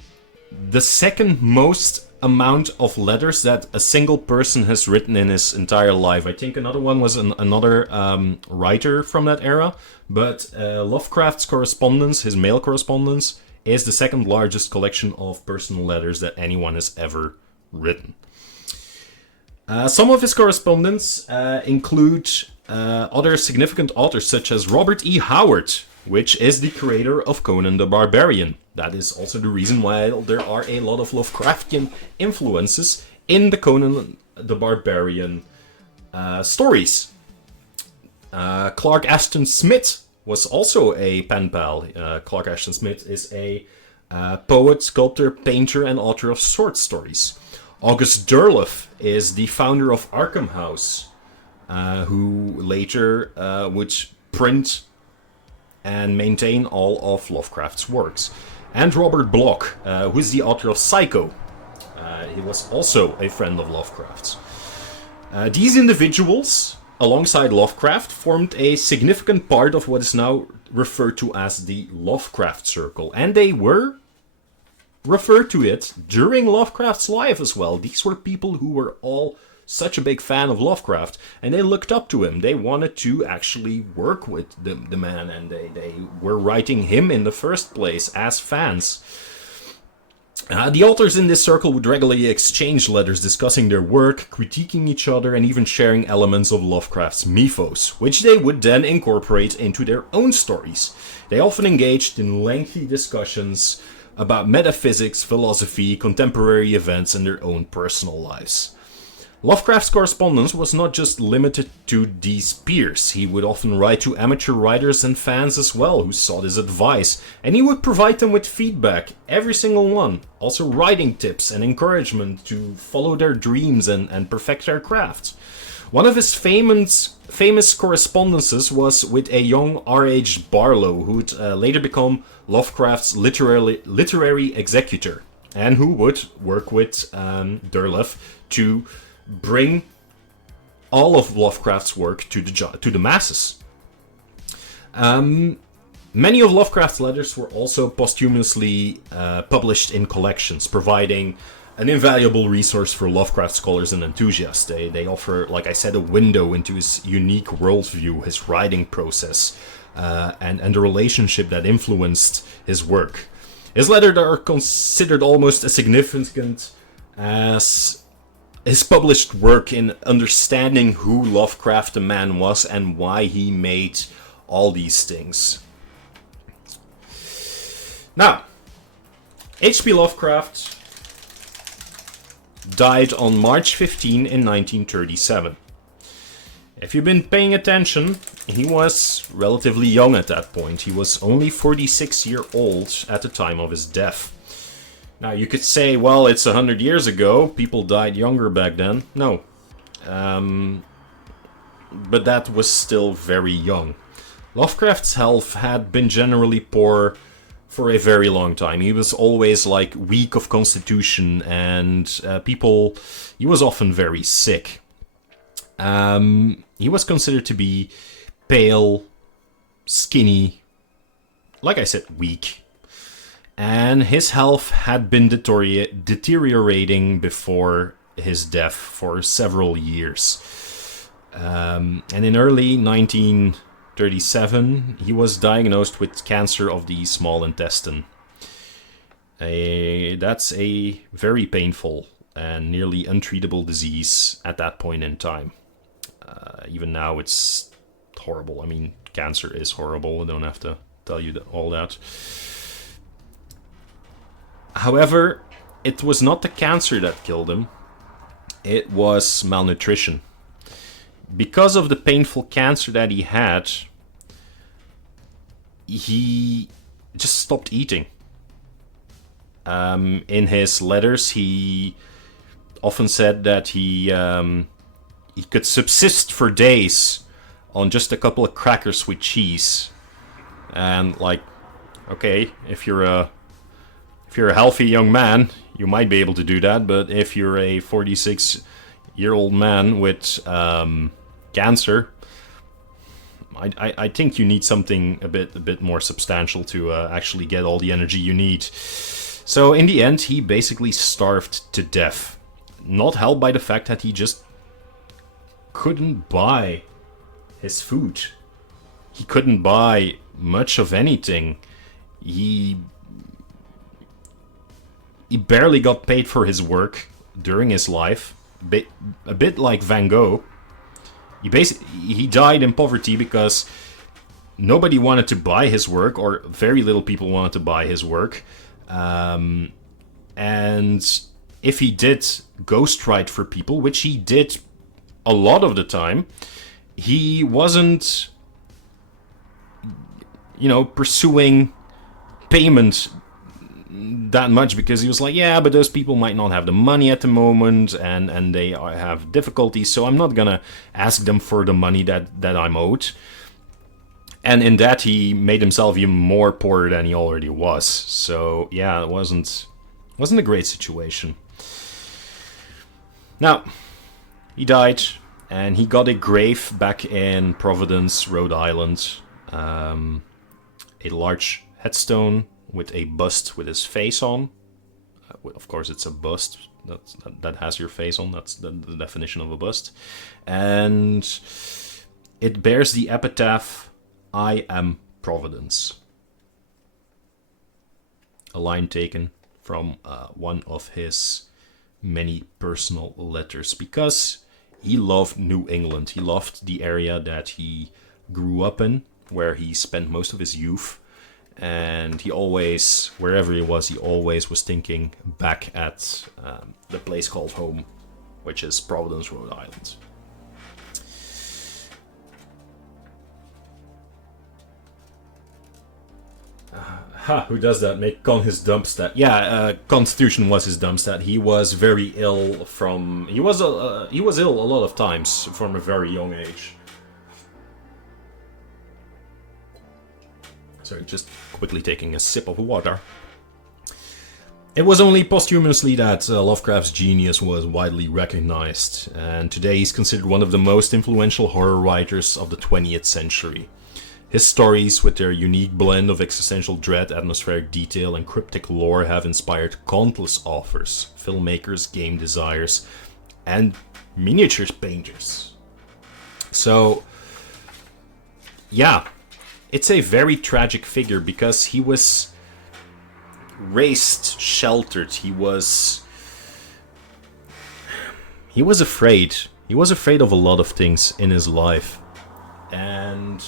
the second most amount of letters that a single person has written in his entire life. I think another one was another writer from that era, but Lovecraft's correspondence, his mail correspondence, is the second largest collection of personal letters that anyone has ever written. Some of his correspondence include other significant authors such as Robert E. Howard, which is the creator of Conan the Barbarian. That is also the reason why there are a lot of Lovecraftian influences in the Conan the Barbarian stories. Clark Ashton Smith was also a pen pal. Clark Ashton Smith is a poet, sculptor, painter, and author of short stories. August Derleth is the founder of Arkham House, who later would print and maintain all of Lovecraft's works. And Robert Bloch, who is the author of Psycho. He was also a friend of Lovecraft's. These individuals, alongside Lovecraft, formed a significant part of what is now referred to as the Lovecraft Circle. And they were referred to it during Lovecraft's life as well. These were people who were all such a big fan of Lovecraft, and they looked up to him. They wanted to actually work with the man, and they were writing him in the first place as fans. The authors in this circle would regularly exchange letters discussing their work, critiquing each other, and even sharing elements of Lovecraft's mythos, which they would then incorporate into their own stories. They often engaged in lengthy discussions about metaphysics, philosophy, contemporary events, and their own personal lives. Lovecraft's correspondence was not just limited to these peers. He would often write to amateur writers and fans as well, who sought his advice, and he would provide them with feedback, every single one. Also writing tips and encouragement to follow their dreams and perfect their craft. One of his famous correspondences was with a young R.H. Barlow, who would later become Lovecraft's literary executor, and who would work with Derleth to bring all of Lovecraft's work to the masses. Many of Lovecraft's letters were also posthumously published in collections, providing an invaluable resource for Lovecraft scholars and enthusiasts. They offer, like I said, a window into his unique worldview, his writing process, and the relationship that influenced his work. His letters are considered almost as significant as his published work in understanding who Lovecraft the man was and why he made all these things. Now, H.P. Lovecraft died on March 15 in 1937. If you've been paying attention, he was relatively young at that point. He was only 46 years old at the time of his death. Now, you could say, well, it's 100 years ago, people died younger back then. No. But that was still very young. Lovecraft's health had been generally poor for a very long time. He was always, weak of constitution, and he was often very sick. He was considered to be pale, skinny, like I said, weak. And his health had been deteriorating before his death for several years. And in early 1937, he was diagnosed with cancer of the small intestine. That's a very painful and nearly untreatable disease at that point in time. Even now, it's horrible. I mean, cancer is horrible. I don't have to tell you all that. However, it was not the cancer that killed him. It was malnutrition. Because of the painful cancer that he had, he just stopped eating. In his letters, he often said that he could subsist for days on just a couple of crackers with cheese. And okay, if you're a healthy young man, you might be able to do that. But if you're a 46-year-old man with cancer, I think you need something a bit more substantial to actually get all the energy you need. So in the end, he basically starved to death. Not helped by the fact that he just couldn't buy his food. He couldn't buy much of anything. He barely got paid for his work during his life. A bit like Van Gogh. He died in poverty because nobody wanted to buy his work, or very little people wanted to buy his work. And if he did ghostwrite for people, which he did a lot of the time, he wasn't, pursuing payment that much, because he was like, yeah, but those people might not have the money at the moment, and they have difficulties, so I'm not gonna ask them for the money that I'm owed. And in that, he made himself even more poor than he already was. So yeah, it wasn't a great situation. Now, he died, and he got a grave back in Providence, Rhode Island. A large headstone with a bust with his face on. Of course, it's a bust that has your face on. That's the definition of a bust. And it bears the epitaph, "I am Providence." A line taken from one of his many personal letters, because he loved New England. He loved the area that he grew up in, where he spent most of his youth. And he always, wherever he always was thinking back at the place called home. which is Providence, Rhode Island. Who does that? Make Con his dump stat. Yeah, Constitution was his dump stat. He was very ill from... He was ill a lot of times from a very young age. So just quickly taking a sip of water. It was only posthumously that Lovecraft's genius was widely recognized, and today he's considered one of the most influential horror writers of the 20th century. His stories, with their unique blend of existential dread, atmospheric detail, and cryptic lore, have inspired countless authors, filmmakers, game designers, and miniature painters. So, yeah, it's a very tragic figure because he was raised sheltered. He was afraid. He was afraid of a lot of things in his life, and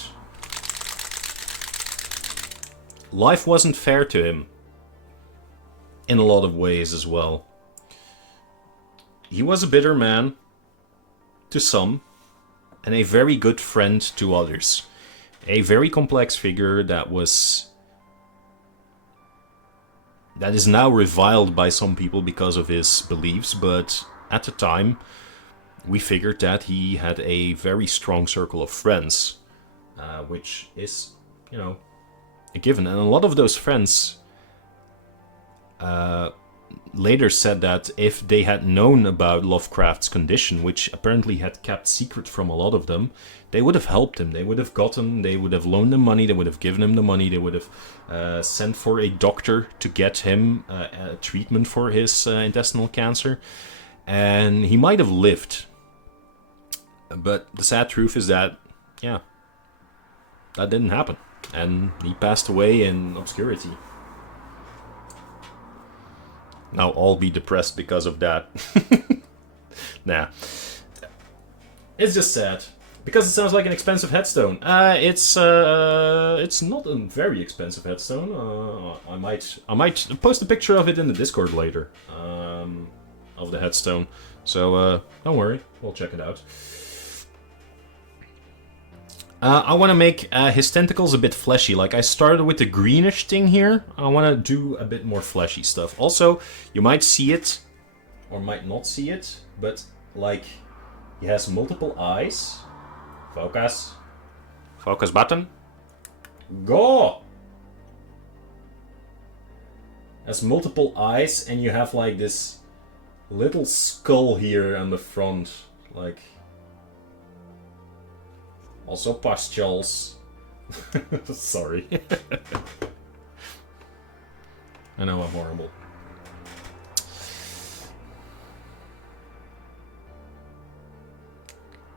life wasn't fair to him in a lot of ways as well. He was a bitter man to some, and a very good friend to others. A very complex figure that is now reviled by some people because of his beliefs, but at the time we figured that he had a very strong circle of friends, which is, you know, a given. And a lot of those friends later said that if they had known about Lovecraft's condition, which apparently had kept secret from a lot of them, they would have helped him. They would have loaned him money, they would have given him the money, they would have sent for a doctor to get him a treatment for his intestinal cancer, and he might have lived. But the sad truth is that, yeah, that didn't happen, and he passed away in obscurity. Now I'll be depressed because of that. Nah. It's just sad. Because it sounds like an expensive headstone. It's not a very expensive headstone. I might post a picture of it in the Discord later. Of the headstone. So don't worry, we'll check it out. I want to make his tentacles a bit fleshy. Like, I started with the greenish thing here. I want to do a bit more fleshy stuff. Also, you might see it, or might not see it, but, like, he has multiple eyes. Focus. Focus button. Go! Has multiple eyes, and you have, like, this little skull here on the front. Like... Also pustules. Sorry. I know I'm horrible.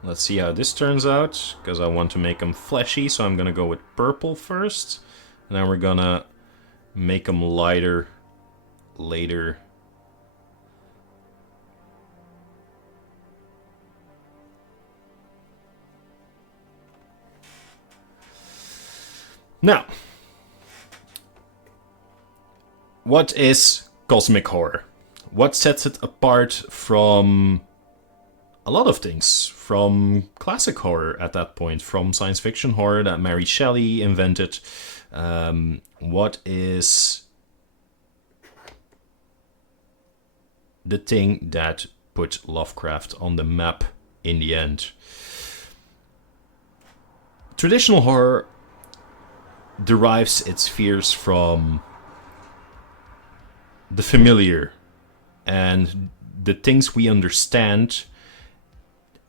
Let's see how this turns out, because I want to make them fleshy, so I'm gonna go with purple first. And then we're gonna make them lighter later. Now, what is cosmic horror? What sets it apart from a lot of things? From classic horror at that point, from science fiction horror that Mary Shelley invented. What is the thing that put Lovecraft on the map in the end? Traditional horror derives its fears from the familiar and the things we understand,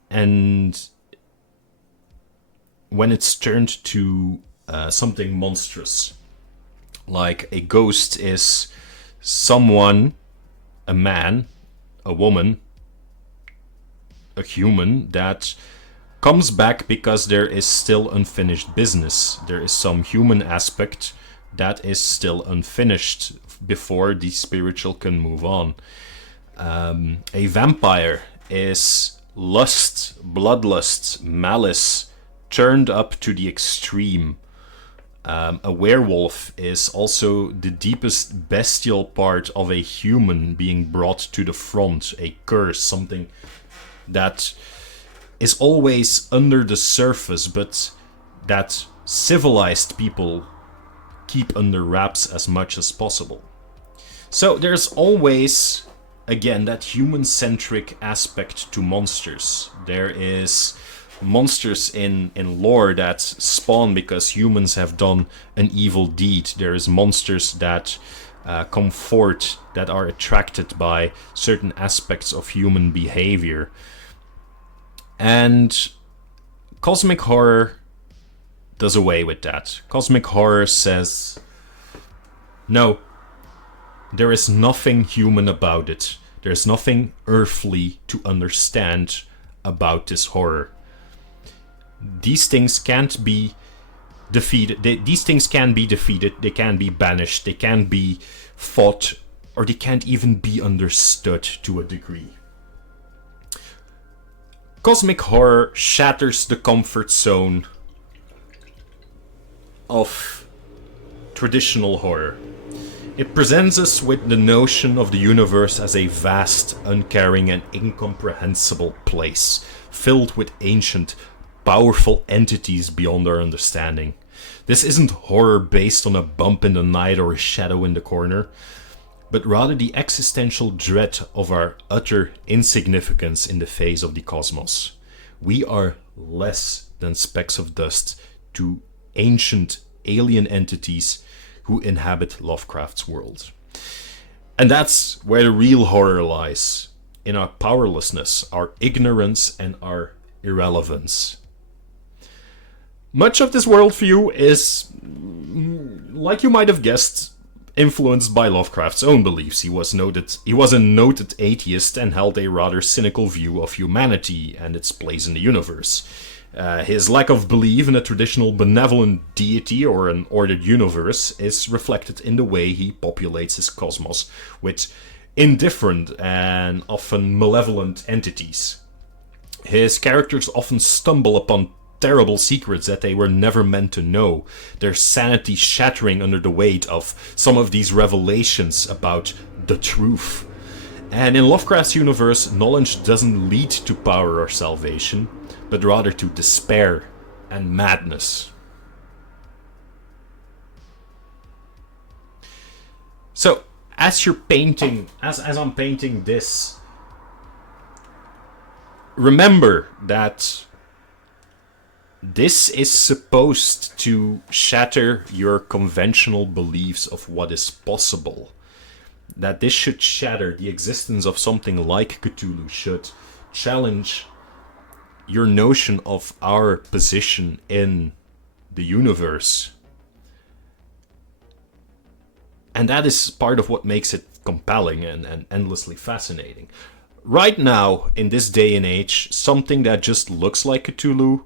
and when it's turned to something monstrous, like a ghost is someone, a man, a woman, a human that comes back because there is still unfinished business. There is some human aspect that is still unfinished before the spiritual can move on. A vampire is lust, bloodlust, malice turned up to the extreme. A werewolf is also the deepest bestial part of a human being brought to the front. A curse, something that is always under the surface, but that civilized people keep under wraps as much as possible. So there's always, again, that human-centric aspect to monsters. There is monsters in lore that spawn because humans have done an evil deed. There is monsters that come forth, that are attracted by certain aspects of human behavior. And cosmic horror does away with that. Cosmic horror says, no, there is nothing human about it. There's nothing earthly to understand about this horror. These things can't be defeated. These things can be defeated. They can be banished. They can be fought, or they can't even be understood to a degree. Cosmic horror shatters the comfort zone of traditional horror. It presents us with the notion of the universe as a vast, uncaring, and incomprehensible place, filled with ancient, powerful entities beyond our understanding. This isn't horror based on a bump in the night or a shadow in the corner, but rather the existential dread of our utter insignificance in the face of the cosmos. We are less than specks of dust to ancient alien entities who inhabit Lovecraft's world. And that's where the real horror lies, in our powerlessness, our ignorance, and our irrelevance. Much of this worldview is, like you might have guessed, influenced by Lovecraft's own beliefs. He was a noted atheist and held a rather cynical view of humanity and its place in the universe. His lack of belief in a traditional benevolent deity or an ordered universe is reflected in the way he populates his cosmos with indifferent and often malevolent entities. His characters often stumble upon terrible secrets that they were never meant to know, their sanity shattering under the weight of some of these revelations about the truth. And in Lovecraft's universe, knowledge doesn't lead to power or salvation, but rather to despair and madness. So, as I'm painting this, remember that this is supposed to shatter your conventional beliefs of what is possible. That this should shatter the existence of something like Cthulhu, should challenge your notion of our position in the universe. And that is part of what makes it compelling and endlessly fascinating. Right now, in this day and age, something that just looks like Cthulhu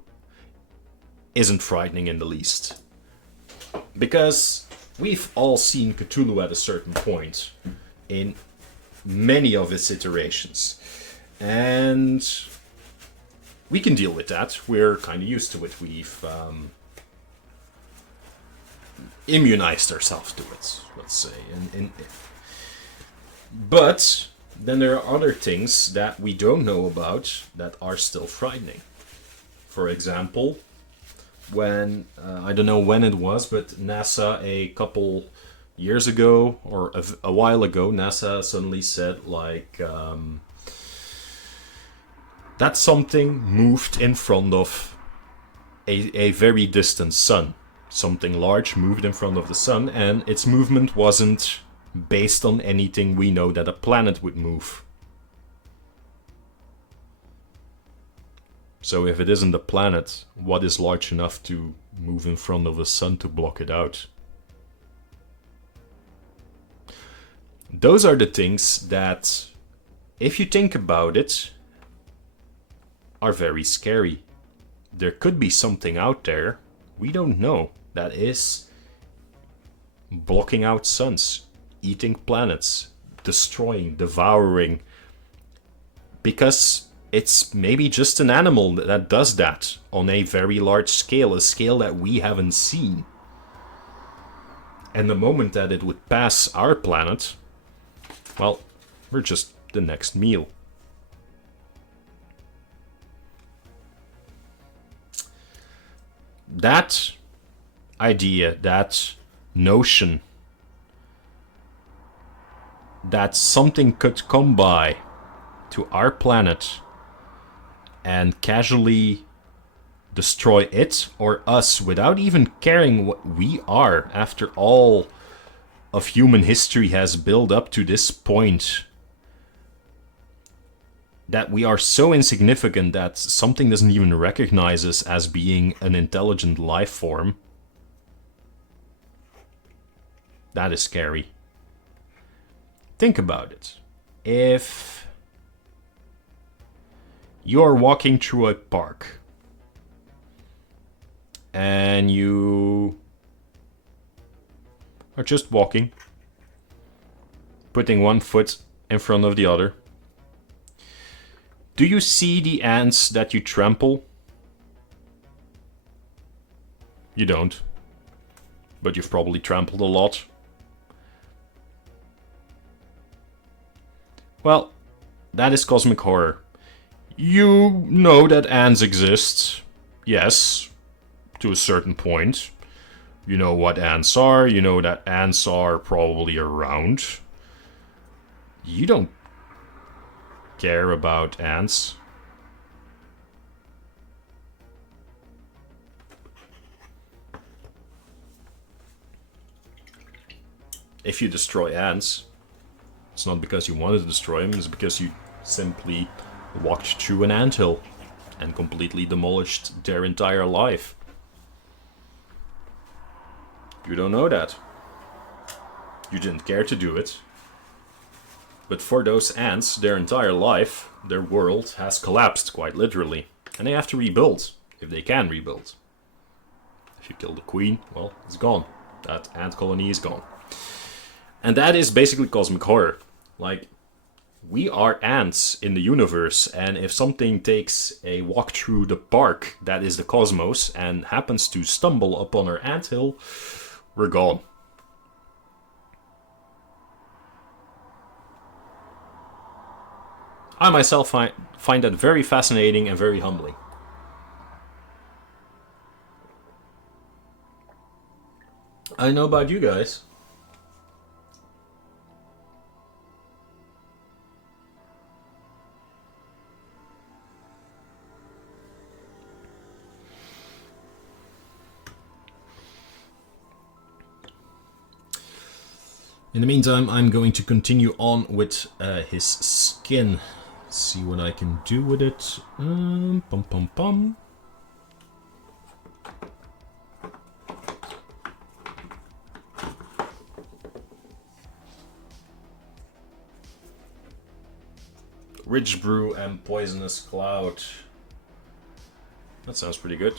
isn't frightening in the least. Because we've all seen Cthulhu at a certain point in many of its iterations. And we can deal with that. We're kind of used to it. We've immunized ourselves to it, let's say. But then there are other things that we don't know about that are still frightening. For example, when, I don't know when it was, but NASA a couple years ago, or a while ago, NASA suddenly said, like, that something moved in front of a very distant sun. Something large moved in front of the sun, and its movement wasn't based on anything we know that a planet would move. So if it isn't a planet, what is large enough to move in front of a sun to block it out? Those are the things that, if you think about it, are very scary. There could be something out there, we don't know, that is blocking out suns, eating planets, destroying, devouring, because it's maybe just an animal that does that on a very large scale, a scale that we haven't seen. And the moment that it would pass our planet, well, we're just the next meal. that idea, that notion that something could come by to our planet and casually destroy it or us without even caring what we are after all of human history has built up to this point, that we are so insignificant that something doesn't even recognize us as being an intelligent life form. That is scary. Think about it. If you're walking through a park and you are just walking, putting one foot in front of the other, do you see the ants that you trample? You don't. But you've probably trampled a lot. Well, that is cosmic horror. You know that ants exist. Yes, to a certain point. You know what ants are. You know that ants are probably around. You don't care about ants. If you destroy ants, it's not because you wanted to destroy them, it's because you simply walked through an anthill and completely demolished their entire life. You don't know that. You didn't care to do it. But for those ants, their entire life, their world has collapsed, quite literally. And they have to rebuild, if they can rebuild. If you kill the queen, well, it's gone. That ant colony is gone. And that is basically cosmic horror. Like, we are ants in the universe, and if something takes a walk through the park that is the cosmos and happens to stumble upon our anthill, we're gone. I myself find that very fascinating and very humbling. I know about you guys. In the meantime, I'm going to continue on with his skin. See what I can do with it. Pum pum pum. Rich brew and poisonous cloud. That sounds pretty good.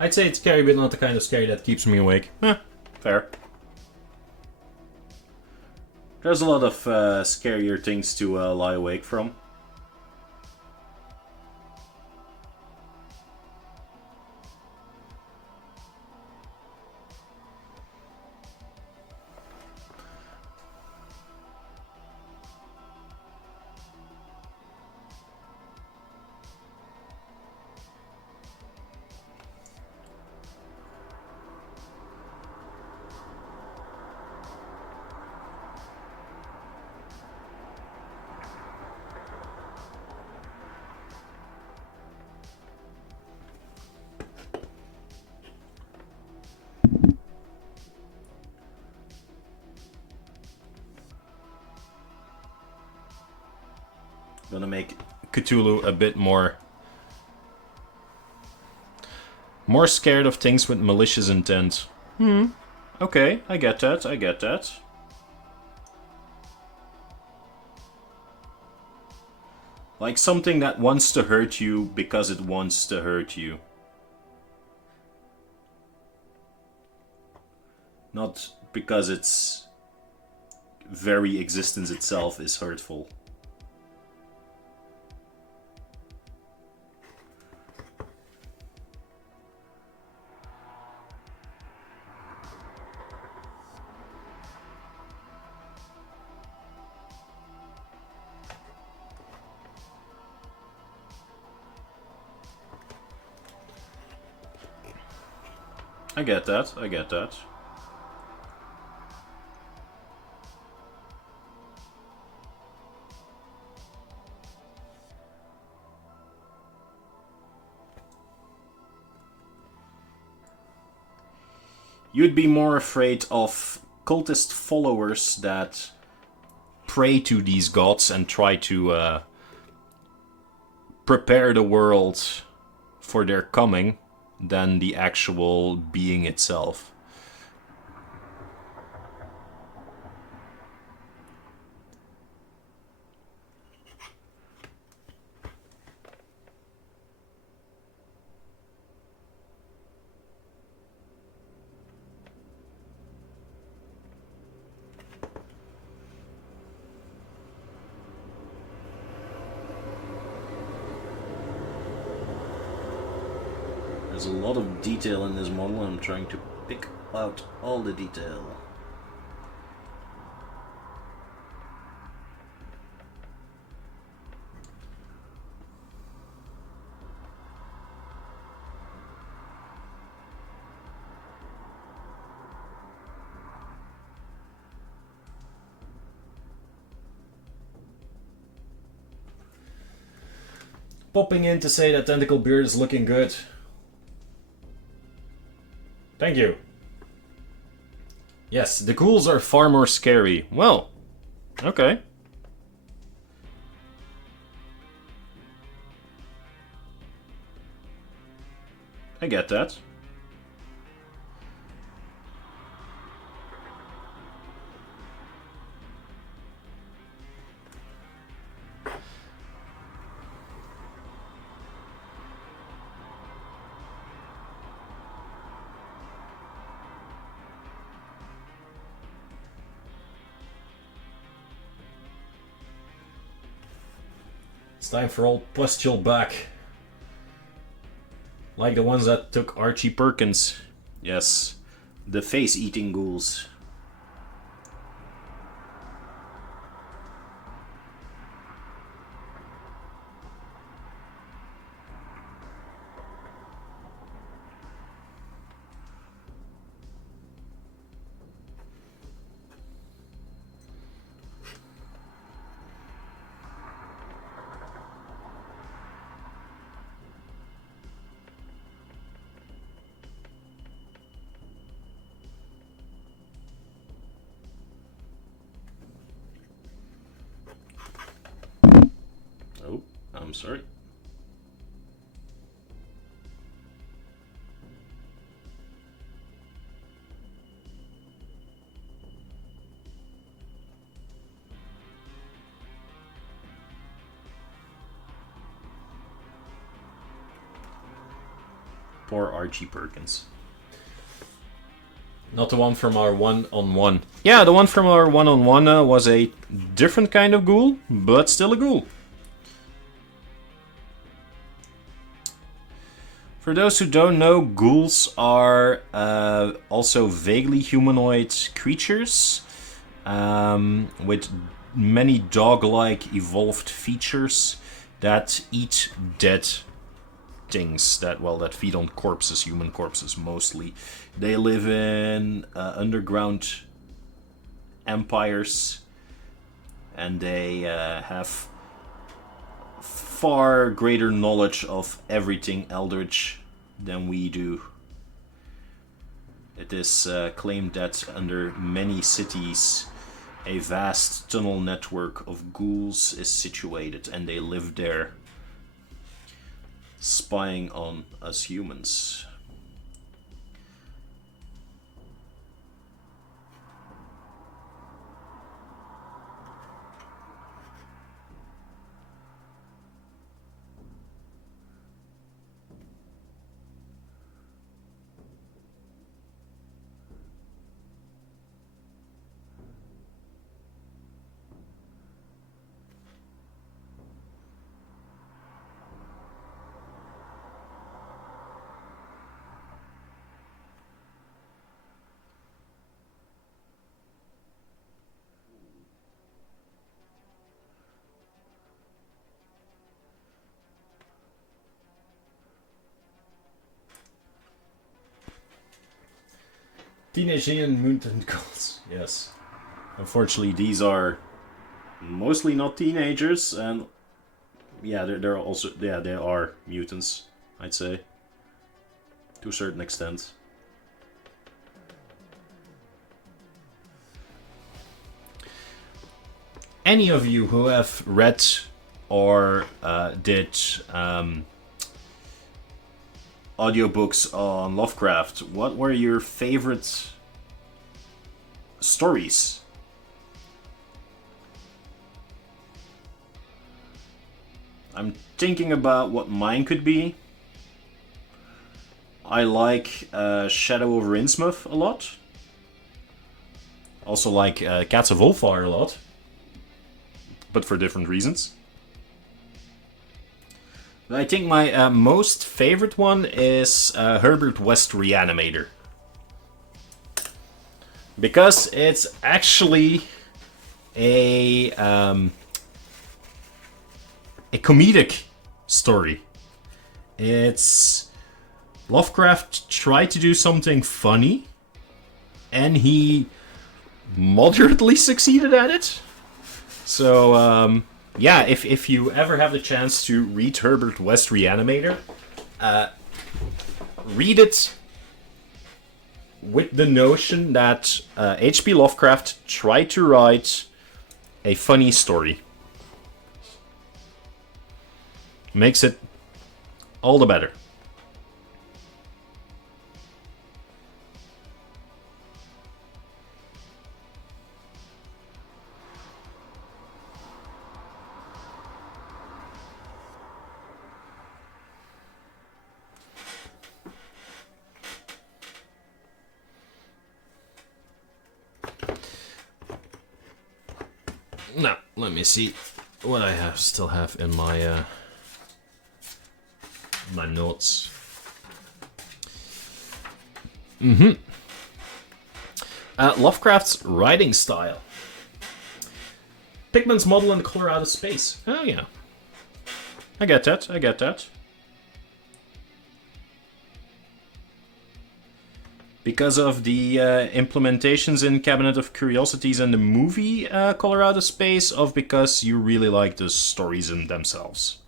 I'd say it's scary, but not the kind of scary that keeps me awake. Fair. There's a lot of scarier things to lie awake from. Gonna make Cthulhu a bit more scared of things with malicious intent. Okay, I get that, I get that. Like something that wants to hurt you because it wants to hurt you. Not because it's very existence itself is hurtful. I get that, I get that. You'd be more afraid of cultist followers that pray to these gods and try to prepare the world for their coming than the actual being itself. There's a lot of detail in this model. I'm trying to pick out all the detail. Popping in to say that Tentacle Beard is looking good. Thank you. Yes, the ghouls are far more scary. Well, okay. I get that. It's time for old Pustule back. Like the ones that took Archie Perkins. Yes, the face-eating ghouls. Oh, I'm sorry. Poor Archie Perkins. Not the one from our one-on-one. Yeah, the one from our one-on-one was a different kind of ghoul, but still a ghoul. For those who don't know, ghouls are also vaguely humanoid creatures with many dog-like evolved features that eat dead things that feed on corpses, human corpses mostly. They live in underground empires, and they have far greater knowledge of everything eldritch than we do. It is claimed that under many cities a vast tunnel network of ghouls is situated, and they live there, spying on us humans. Teenage Mutant Cults, yes. Unfortunately, these are mostly not teenagers, and yeah, they're also, yeah, they are mutants, I'd say, to a certain extent. Any of you who have read or did audiobooks on Lovecraft, what were your favorite stories? I'm thinking about what mine could be. I like Shadow over Innsmouth a lot. Also like Cats of Ulfar a lot. But for different reasons. But I think my most favorite one is Herbert West Reanimator. Because it's actually a comedic story. It's Lovecraft tried to do something funny, and he moderately succeeded at it. So yeah, if you ever have the chance to read Herbert West Reanimator, read it with the notion that H.P. Lovecraft tried to write a funny story. Makes it all the better. Now, let me see what I still have in my my notes. Lovecraft's writing style. Pigment's model and color out of space. Oh yeah. I get that. Because of the implementations in Cabinet of Curiosities and the movie Color Out of Space, of because you really like the stories in themselves.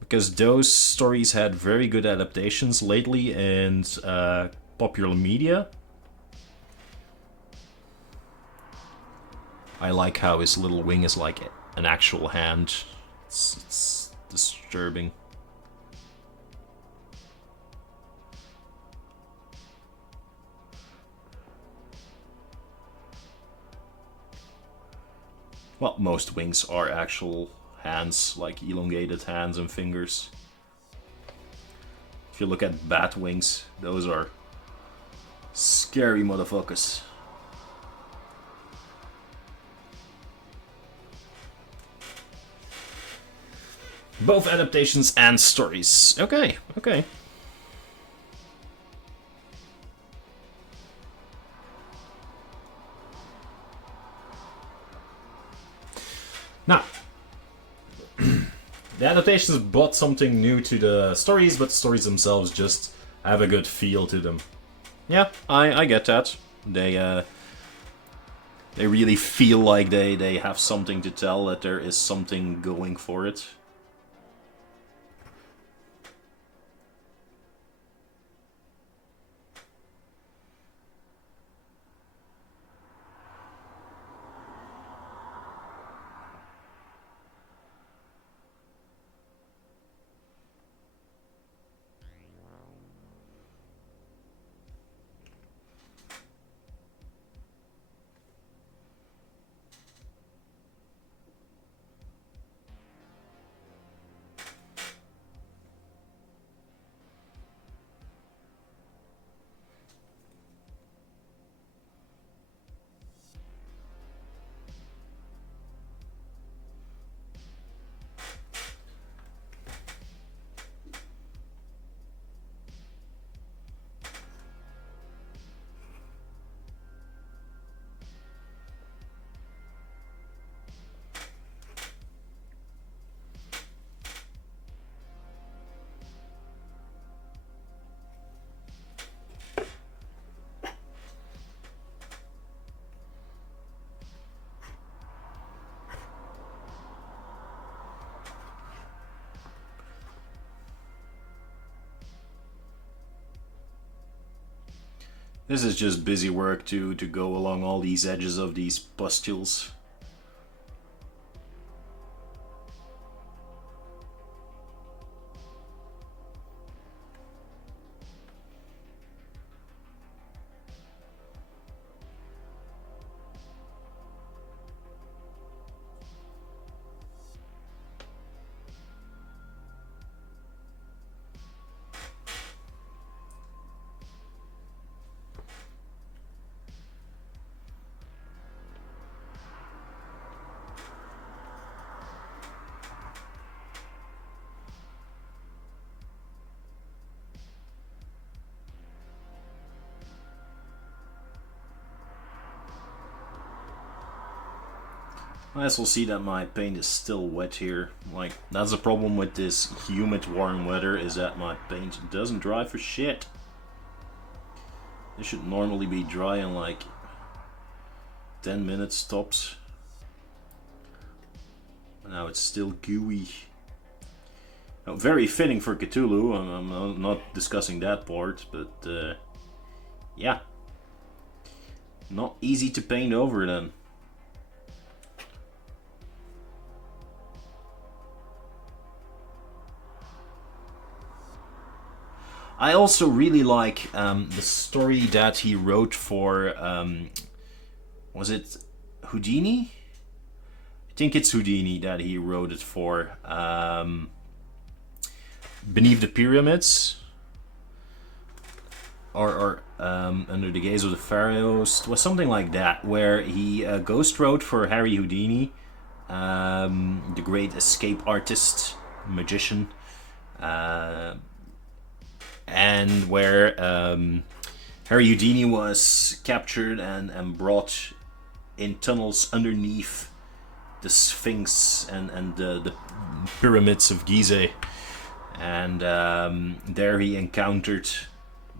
Because those stories had very good adaptations lately in popular media. I like how his little wing is like an actual hand. It's disturbing. Well, most wings are actual hands, like elongated hands and fingers. If you look at bat wings, those are scary motherfuckers. Both adaptations and stories. Okay. Now, the adaptations brought something new to the stories, but the stories themselves just have a good feel to them. Yeah, I get that. They really feel like they have something to tell, that there is something going for it. This is just busy work to go along all these edges of these pustules. I also see that my paint is still wet here. Like, that's the problem with this humid warm weather, is that my paint doesn't dry for shit. It should normally be dry in like 10 minutes tops. Now it's still gooey. Now, very fitting for Cthulhu. I'm not discussing that part, but yeah. Not easy to paint over then. I also really like the story that he wrote for, was it Houdini? I think it's Houdini that he wrote it for. Beneath the Pyramids, or Under the Gaze of the Pharaohs. It was something like that, where he ghost wrote for Harry Houdini, the great escape artist, magician. And where Harry Houdini was captured and brought in tunnels underneath the Sphinx and the pyramids of Gizeh. And there he encountered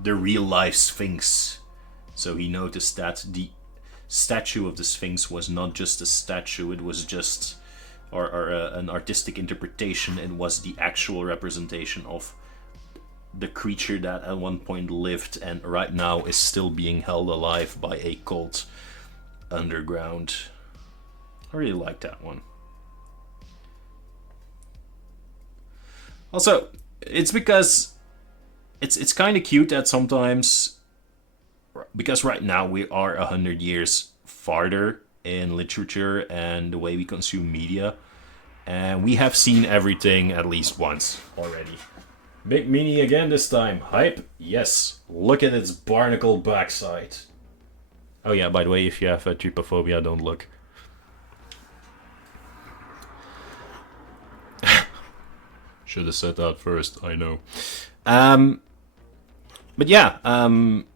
the real life Sphinx. So he noticed that the statue of the Sphinx was not just a statue, it was just an artistic interpretation. It was the actual representation of the creature that at one point lived and right now is still being held alive by a cult underground. I really like that one. Also, it's because it's kind of cute that sometimes, because right now we are 100 years farther in literature and the way we consume media, and we have seen everything at least once already. Big meanie again this time. Hype? Yes. Look at its barnacle backside. Oh yeah, by the way, if you have trypophobia, don't look. Should have said that first, I know. But yeah, I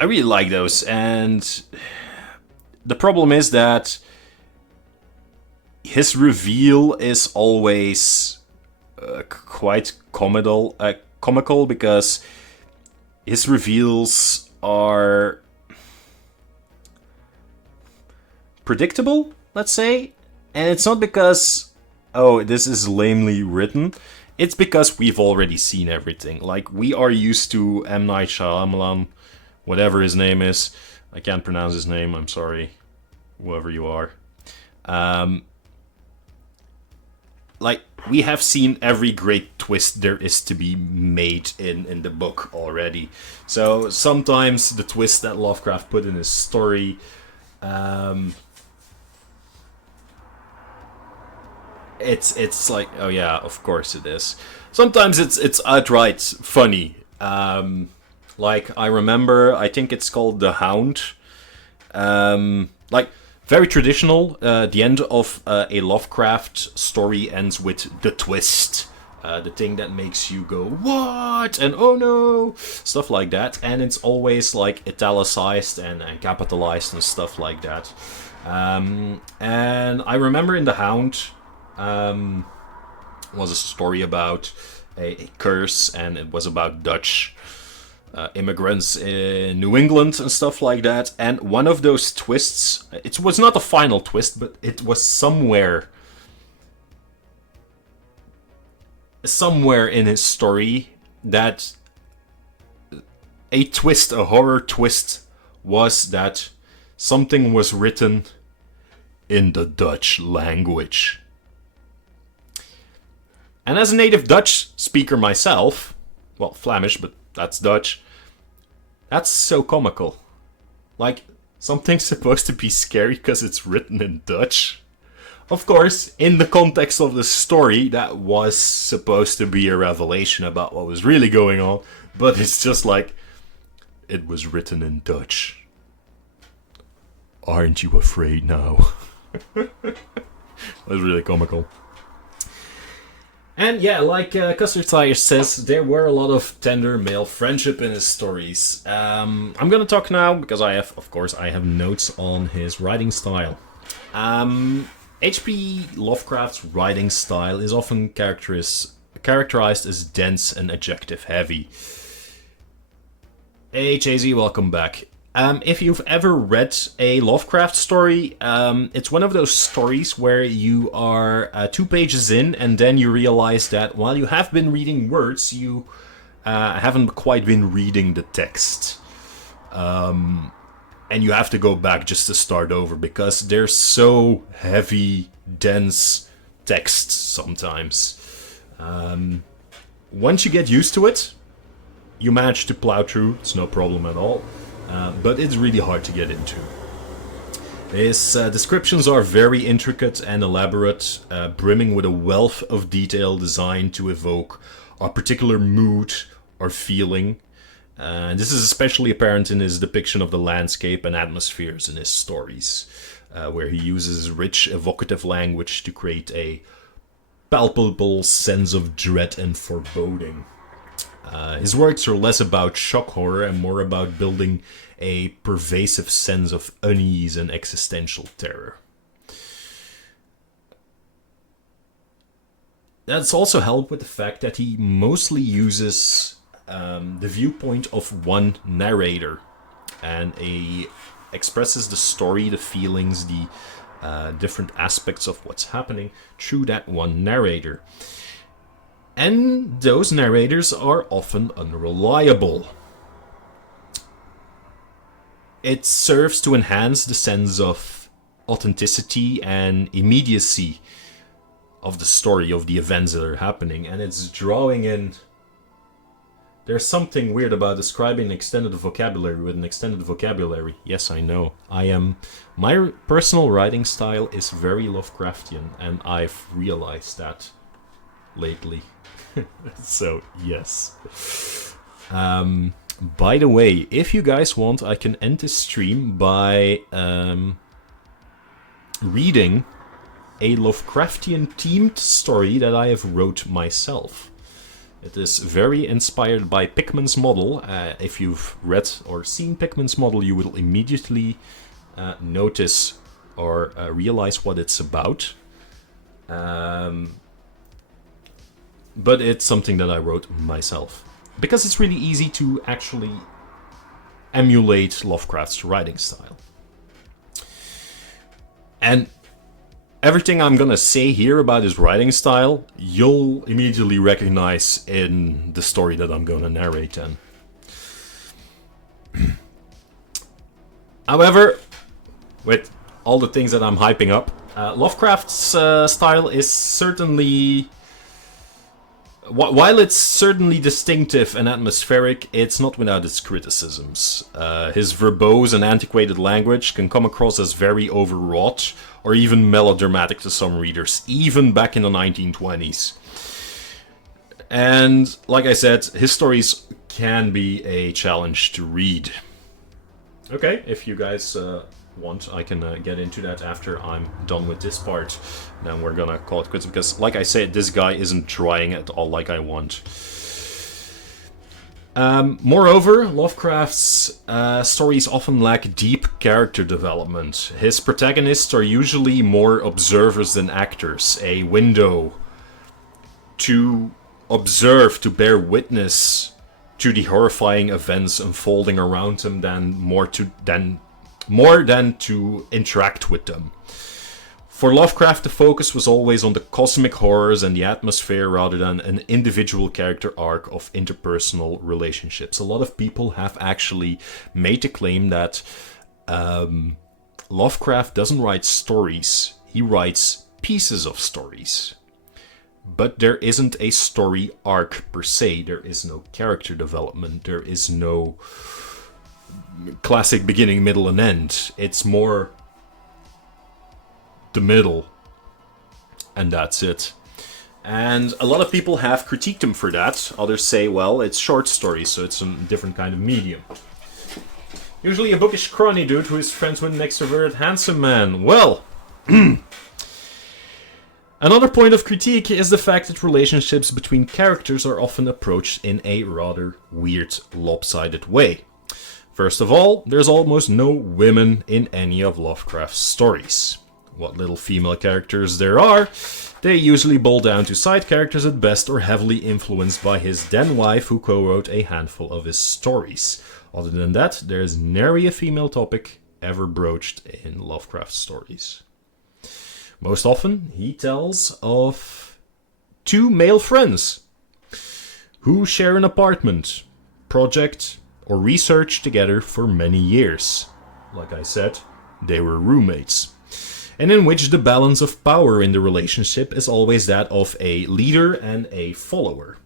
really like those, and the problem is that his reveal is always quite comical, because his reveals are predictable, let's say, and it's not because, oh, this is lamely written. It's because we've already seen everything. Like, we are used to M. Night Shyamalan, whatever his name is. I can't pronounce his name, I'm sorry, whoever you are. Like, we have seen every great twist there is to be made in the book already. So sometimes the twist that Lovecraft put in his story, it's like, oh yeah, of course it is. Sometimes it's outright funny. Like, I remember, I think it's called The Hound. Like, very traditional. The end of a Lovecraft story ends with the twist. The thing that makes you go, what? And oh no! Stuff like that. And it's always like italicized and capitalized and stuff like that. And I remember in The Hound was a story about a curse, and it was about Dutch immigrants in New England and stuff like that. And one of those twists, it was not the final twist, but it was somewhere in his story that a twist, a horror twist, was that something was written in the Dutch language. And as a native Dutch speaker myself, well, Flemish, but that's Dutch, that's so comical. Like, something's supposed to be scary because it's written in Dutch. Of course, in the context of the story, that was supposed to be a revelation about what was really going on, but it's just like, it was written in Dutch. Aren't you afraid now? It was really comical. And yeah, like Custard Tire says, there were a lot of tender male friendship in his stories. I'm gonna talk now because I have notes on his writing style. H.P. Lovecraft's writing style is often characterized as dense and adjective heavy. Hey Jay-Z, welcome back. If you've ever read a Lovecraft story, it's one of those stories where you are 2 pages in and then you realize that while you have been reading words, you haven't quite been reading the text. And you have to go back just to start over because they're so heavy, dense text sometimes. Once you get used to it, you manage to plow through, it's no problem at all. But it's really hard to get into. His descriptions are very intricate and elaborate, brimming with a wealth of detail designed to evoke a particular mood or feeling. This is especially apparent in his depiction of the landscape and atmospheres in his stories, where he uses rich, evocative language to create a palpable sense of dread and foreboding. His works are less about shock horror and more about building a pervasive sense of unease and existential terror. That's also helped with the fact that he mostly uses the viewpoint of one narrator, and he expresses the story, the feelings, the different aspects of what's happening through that one narrator. And those narrators are often unreliable. It serves to enhance the sense of authenticity and immediacy of the story, of the events that are happening, and it's drawing in... There's something weird about describing an extended vocabulary with an extended vocabulary. Yes, I know. My personal writing style is very Lovecraftian, and I've realized that lately. So, yes. By the way, if you guys want, I can end this stream by reading a Lovecraftian-themed story that I have wrote myself. It is very inspired by Pickman's Model. If you've read or seen Pickman's Model, you will immediately notice or realize what it's about. But it's something that I wrote myself. Because it's really easy to actually emulate Lovecraft's writing style. And everything I'm gonna say here about his writing style, you'll immediately recognize in the story that I'm gonna narrate then. However, with all the things that I'm hyping up, Lovecraft's style is certainly... While it's certainly distinctive and atmospheric, it's not without its criticisms. His verbose and antiquated language can come across as very overwrought or even melodramatic to some readers, even back in the 1920s. And, like I said, his stories can be a challenge to read. Okay, if you guys want, I can get into that after I'm done with this part. Then we're gonna call it quits, because, like I said, this guy isn't trying at all like I want. Moreover, Lovecraft's stories often lack deep character development. His protagonists are usually more observers than actors, a window to observe, to bear witness to the horrifying events unfolding around him more than to interact with them. For Lovecraft, the focus was always on the cosmic horrors and the atmosphere rather than an individual character arc of interpersonal relationships. A lot of people have actually made the claim that Lovecraft doesn't write stories, he writes pieces of stories. But there isn't a story arc per se, there is no character development, there is no classic beginning, middle, and end. It's more the middle, and that's it. And a lot of people have critiqued him for that. Others say, well, it's short stories, so it's a different kind of medium. Usually a bookish crony dude who is friends with an extroverted handsome man. Well, another point of critique is the fact that relationships between characters are often approached in a rather weird, lopsided way. First of all, there's almost no women in any of Lovecraft's stories. What little female characters there are, they usually boil down to side characters at best or heavily influenced by his then wife who co-wrote a handful of his stories. Other than that, there's nary a female topic ever broached in Lovecraft's stories. Most often, he tells of two male friends who share an apartment, project, or research together for many years. Like I said, they were roommates. And in which the balance of power in the relationship is always that of a leader and a follower.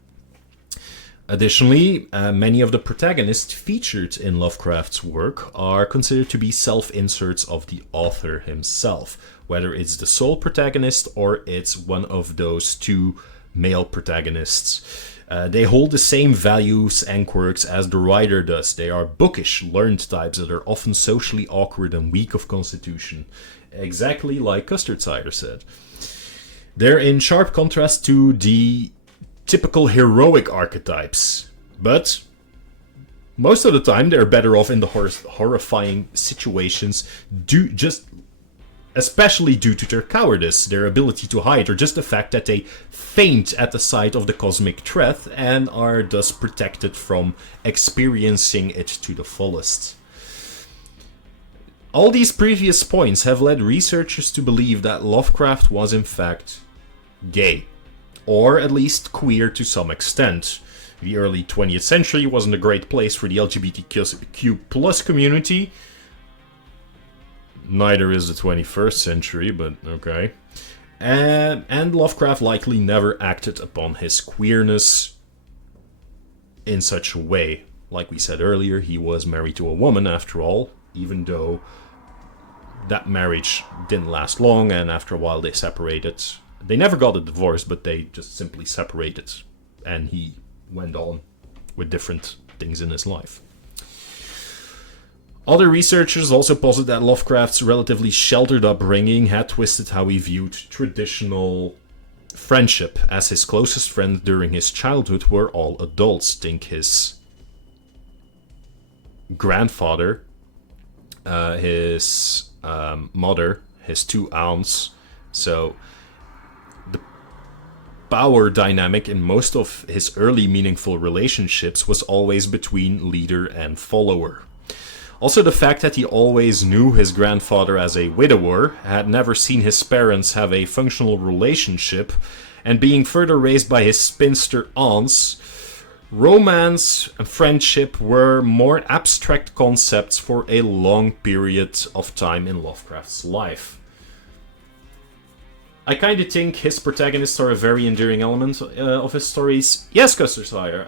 Additionally, many of the protagonists featured in Lovecraft's work are considered to be self-inserts of the author himself, whether it's the sole protagonist or it's one of those two male protagonists. They hold the same values and quirks as the writer does. They are bookish, learned types that are often socially awkward and weak of constitution. Exactly like Custard Cider said. They're in sharp contrast to the typical heroic archetypes, but most of the time they're better off in the horrifying situations, especially due to their cowardice, their ability to hide, or just the fact that they faint at the sight of the cosmic threat and are thus protected from experiencing it to the fullest. All these previous points have led researchers to believe that Lovecraft was in fact gay, or at least queer to some extent. The early 20th century wasn't a great place for the LGBTQ+ community. Neither is the 21st century, but okay. And Lovecraft likely never acted upon his queerness in such a way. Like we said earlier, he was married to a woman after all, even though that marriage didn't last long, and after a while they separated. They never got a divorce, but they just simply separated, and he went on with different things in his life. Other researchers also posit that Lovecraft's relatively sheltered upbringing had twisted how he viewed traditional friendship, as his closest friends during his childhood were all adults. Think his grandfather, his mother, his two aunts. So the power dynamic in most of his early meaningful relationships was always between leader and follower. Also, the fact that he always knew his grandfather as a widower, had never seen his parents have a functional relationship, and being further raised by his spinster aunts, romance and friendship were more abstract concepts for a long period of time in Lovecraft's life. I kind of think his protagonists are a very endearing element of his stories. Yes, Custer Sire.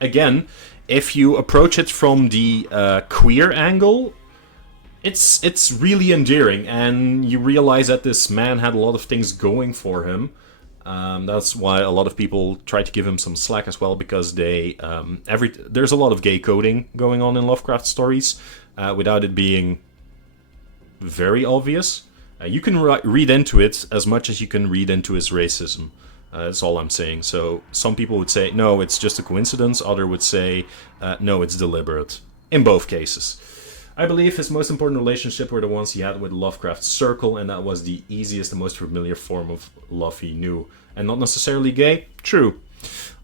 Again, if you approach it from the queer angle, it's really endearing, and you realize that this man had a lot of things going for him. That's why a lot of people try to give him some slack as well, because there's a lot of gay coding going on in Lovecraft stories, without it being very obvious. You can read into it as much as you can read into his racism. That's all I'm saying. So some people would say, no, it's just a coincidence. Others would say, no, it's deliberate. In both cases. I believe his most important relationship were the ones he had with Lovecraft's circle, and that was the easiest and most familiar form of love he knew. And not necessarily gay? True.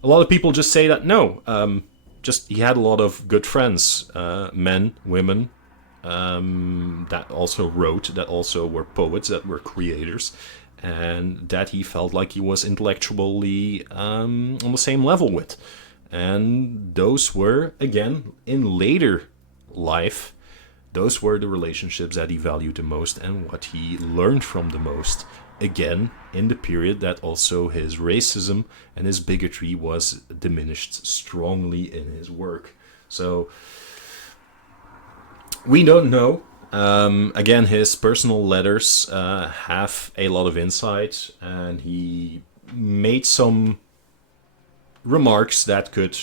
A lot of people just say that, no, just he had a lot of good friends. Men, women, that also wrote, that also were poets, that were creators, and that he felt like he was intellectually on the same level with. And those were, again, in later life, those were the relationships that he valued the most and what he learned from the most. Again, in the period that also his racism and his bigotry was diminished strongly in his work. So, we don't know. Again, his personal letters have a lot of insight, and he made some remarks that could,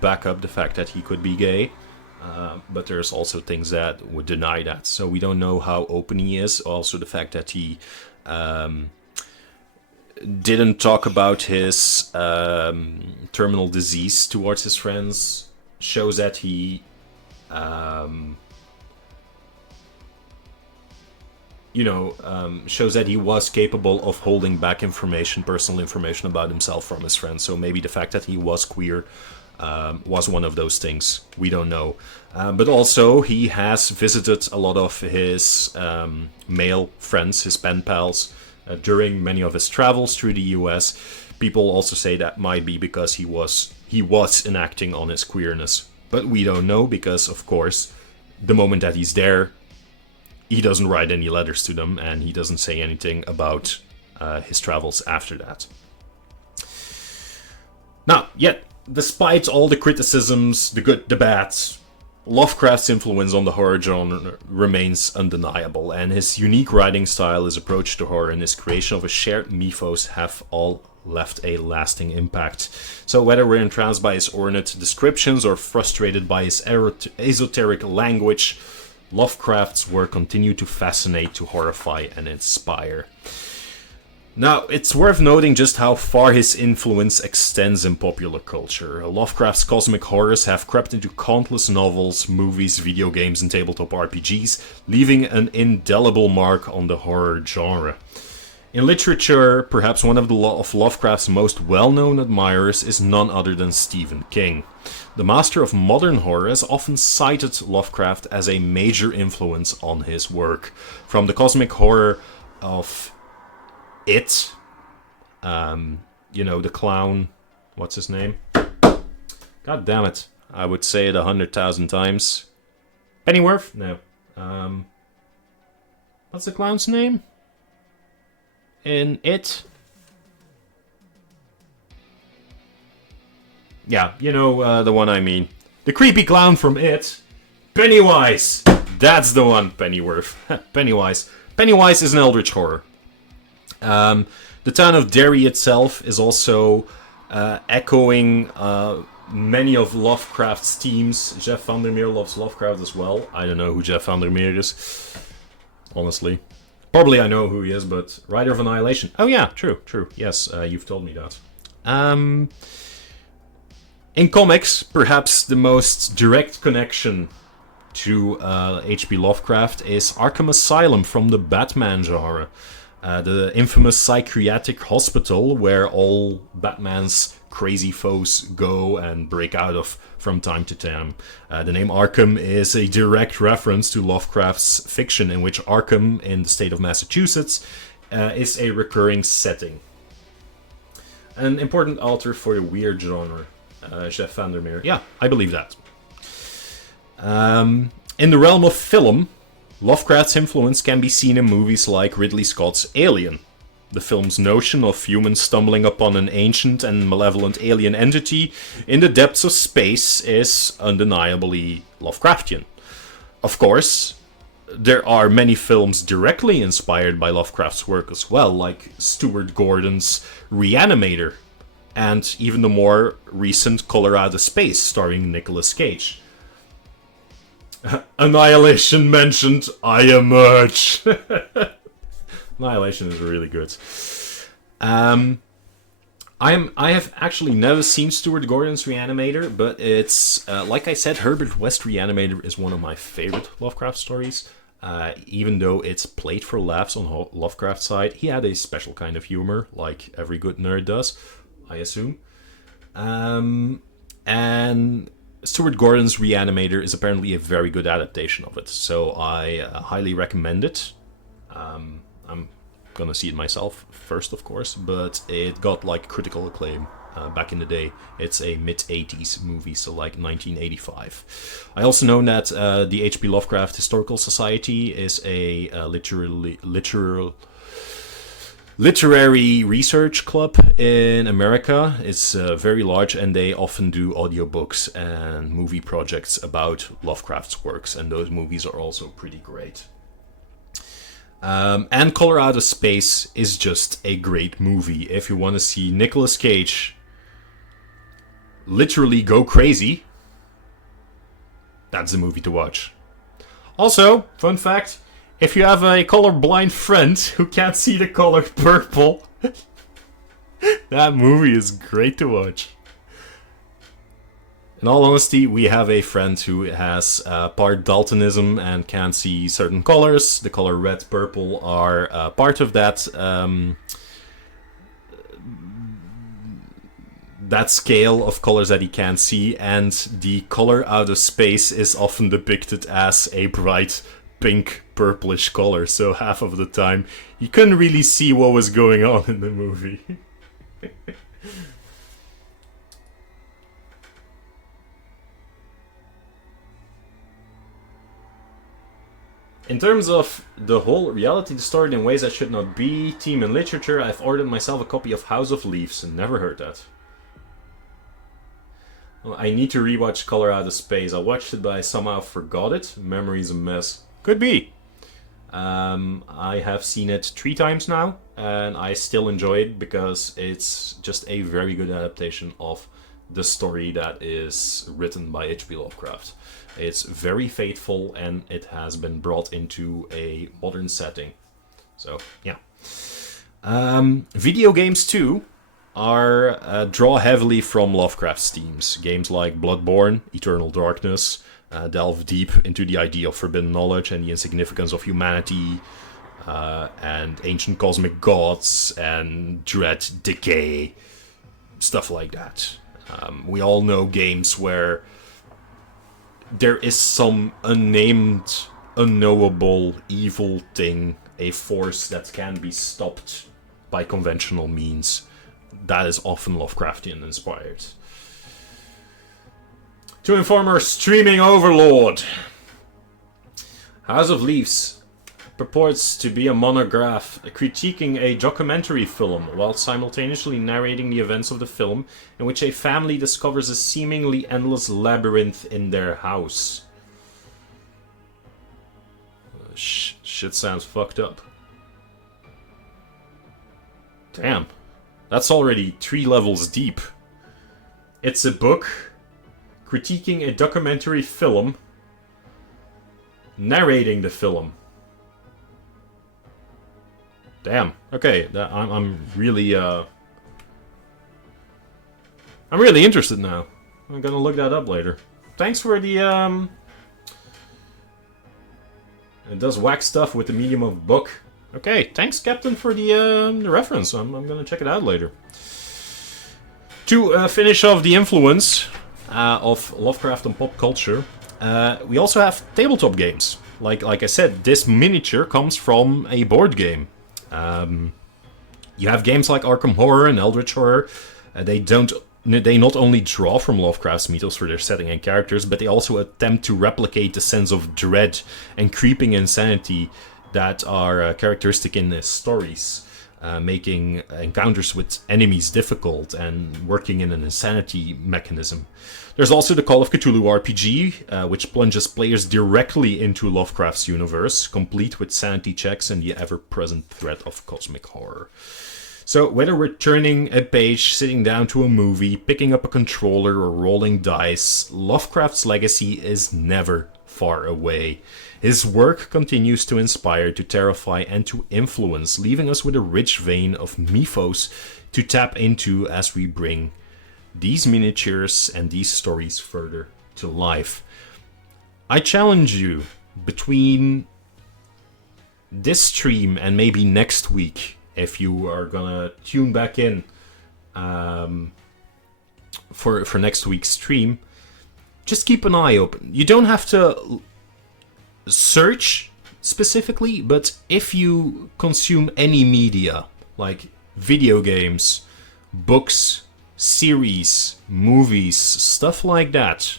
back up the fact that he could be gay. But there's also things that would deny that. So we don't know how open he is. Also, the fact that he didn't talk about his terminal disease towards his friends shows that he, shows that he was capable of holding back information, personal information about himself from his friends. So maybe the fact that he was queer was one of those things. We don't know. But also, he has visited a lot of his male friends, his pen pals, during many of his travels through the US. People also say that might be because he was enacting on his queerness. But we don't know because, of course, the moment that he's there, he doesn't write any letters to them, and he doesn't say anything about his travels after that. Now, yet, despite all the criticisms, the good, the bad, Lovecraft's influence on the horror genre remains undeniable, and his unique writing style, his approach to horror, and his creation of a shared mythos have all left a lasting impact. So whether we're entranced by his ornate descriptions or frustrated by his esoteric language, Lovecraft's work continued to fascinate, to horrify, and inspire. Now, it's worth noting just how far his influence extends in popular culture. Lovecraft's cosmic horrors have crept into countless novels, movies, video games, and tabletop RPGs, leaving an indelible mark on the horror genre. In literature, perhaps one of Lovecraft's most well-known admirers is none other than Stephen King. The master of modern horror has often cited Lovecraft as a major influence on his work. From the cosmic horror of It, the clown, what's his name? God damn it, I would say it 100,000 times. Pennyworth? No. What's the clown's name? In It? Yeah, the one I mean. The creepy clown from It. Pennywise! That's the one, Pennyworth. Pennywise. Pennywise is an eldritch horror. The town of Derry itself is also echoing many of Lovecraft's themes. Jeff Vandermeer loves Lovecraft as well. I don't know who Jeff Vandermeer is, honestly. Probably I know who he is, but writer of Annihilation. Oh yeah, true. Yes, you've told me that. In comics, perhaps the most direct connection to H.P. Lovecraft is Arkham Asylum from the Batman genre. The infamous psychiatric hospital where all Batman's crazy foes go and break out of from time to time. The name Arkham is a direct reference to Lovecraft's fiction, in which Arkham, in the state of Massachusetts, is a recurring setting. An important author for the weird genre, Jeff Vandermeer. Yeah, I believe that. In the realm of film, Lovecraft's influence can be seen in movies like Ridley Scott's Alien. The film's notion of humans stumbling upon an ancient and malevolent alien entity in the depths of space is undeniably Lovecraftian. Of course, there are many films directly inspired by Lovecraft's work as well, like Stuart Gordon's Reanimator, and even the more recent Colorado Space starring Nicolas Cage. Annihilation mentioned, I emerge. Annihilation is really good. I have actually never seen Stuart Gordon's Reanimator, but it's like I said, Herbert West Reanimator is one of my favorite Lovecraft stories. Even though it's played for laughs on Lovecraft's side, he had a special kind of humor, like every good nerd does, I assume. And Stuart Gordon's Reanimator is apparently a very good adaptation of it, so I highly recommend it. I'm gonna see it myself first, of course, but it got like critical acclaim back in the day. It's a mid-80s movie, so like 1985. I also know that the H.P. Lovecraft Historical Society is a literary research club in America. It's very large, and they often do audiobooks and movie projects about Lovecraft's works, and those movies are also pretty great. And Color Out of Space is just a great movie. If you want to see Nicolas Cage literally go crazy, that's the movie to watch. Also, fun fact, if you have a colorblind friend who can't see the color purple, that movie is great to watch. In all honesty, we have a friend who has part daltonism and can't see certain colors. The color red, purple are part of that that scale of colors that he can't see, and the color out of space is often depicted as a bright pink purplish color, so half of the time you couldn't really see what was going on in the movie. In terms of the whole reality distorted in ways that should not be theme in literature, I've ordered myself a copy of House of Leaves and never heard that. Well, I need to rewatch Color Out of Space. I watched it but I somehow forgot it. Memory's a mess. Could be. I have seen it 3 times now, and I still enjoy it because it's just a very good adaptation of the story that is written by H.P. Lovecraft. It's very faithful, and it has been brought into a modern setting. So, yeah. Video games, too, are draw heavily from Lovecraft's themes. Games like Bloodborne, Eternal Darkness, delve deep into the idea of forbidden knowledge and the insignificance of humanity, and ancient cosmic gods, and dread decay, stuff like that. We all know games where there is some unnamed, unknowable evil thing, a force that can be stopped by conventional means. That is often Lovecraftian inspired. To inform our streaming overlord, House of Leaves purports to be a monograph critiquing a documentary film while simultaneously narrating the events of the film, in which a family discovers a seemingly endless labyrinth in their house. Shit sounds fucked up. Damn. That's already 3 levels deep. It's a book critiquing a documentary film, narrating the film. Damn. Okay, I'm really interested now. I'm gonna look that up later. Thanks for the It does whack stuff with the medium of book. Okay, thanks, Captain, for the reference. I'm gonna check it out later. To finish off the influence of Lovecraft on pop culture, we also have tabletop games. Like I said, this miniature comes from a board game. You have games like Arkham Horror and Eldritch Horror. They not only draw from Lovecraft's mythos for their setting and characters, but they also attempt to replicate the sense of dread and creeping insanity that are characteristic in his stories, making encounters with enemies difficult and working in an insanity mechanism. There's also the Call of Cthulhu RPG, which plunges players directly into Lovecraft's universe, complete with sanity checks and the ever-present threat of cosmic horror. So whether we're turning a page, sitting down to a movie, picking up a controller, or rolling dice, Lovecraft's legacy is never far away. His work continues to inspire, to terrify, and to influence, leaving us with a rich vein of mythos to tap into as we bring these miniatures and these stories further to life. I challenge you, between this stream and maybe next week, if you are gonna tune back in for next week's stream, just keep an eye open. You don't have to search specifically, but if you consume any media, like video games, books, series, movies, stuff like that,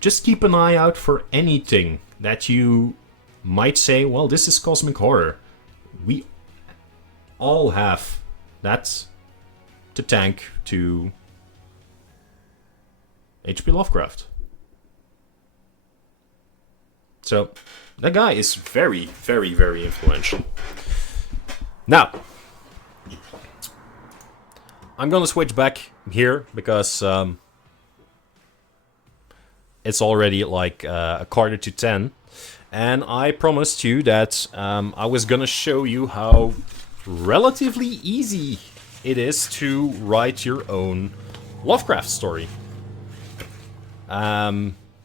just keep an eye out for anything that you might say, well, this is cosmic horror. We all have that to thank to H.P. Lovecraft. So, that guy is very, very, very influential. Now, I'm gonna switch back here because it's already like a 9:45, and I promised you that I was gonna show you how relatively easy it is to write your own Lovecraft story.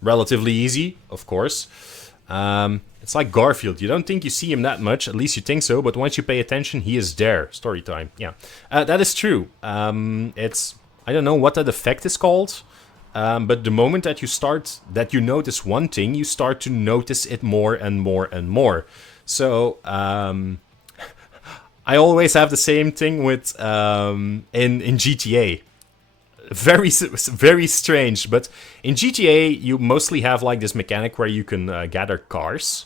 Relatively easy, of course. It's like Garfield. You don't think you see him that much, at least you think so, but once you pay attention, he is there. Story time, yeah. That is true. It's, I don't know what that effect is called, but the moment that you notice one thing, you start to notice it more and more and more. So, I always have the same thing with, in GTA. Very, very strange, but in GTA, you mostly have like this mechanic where you can gather cars.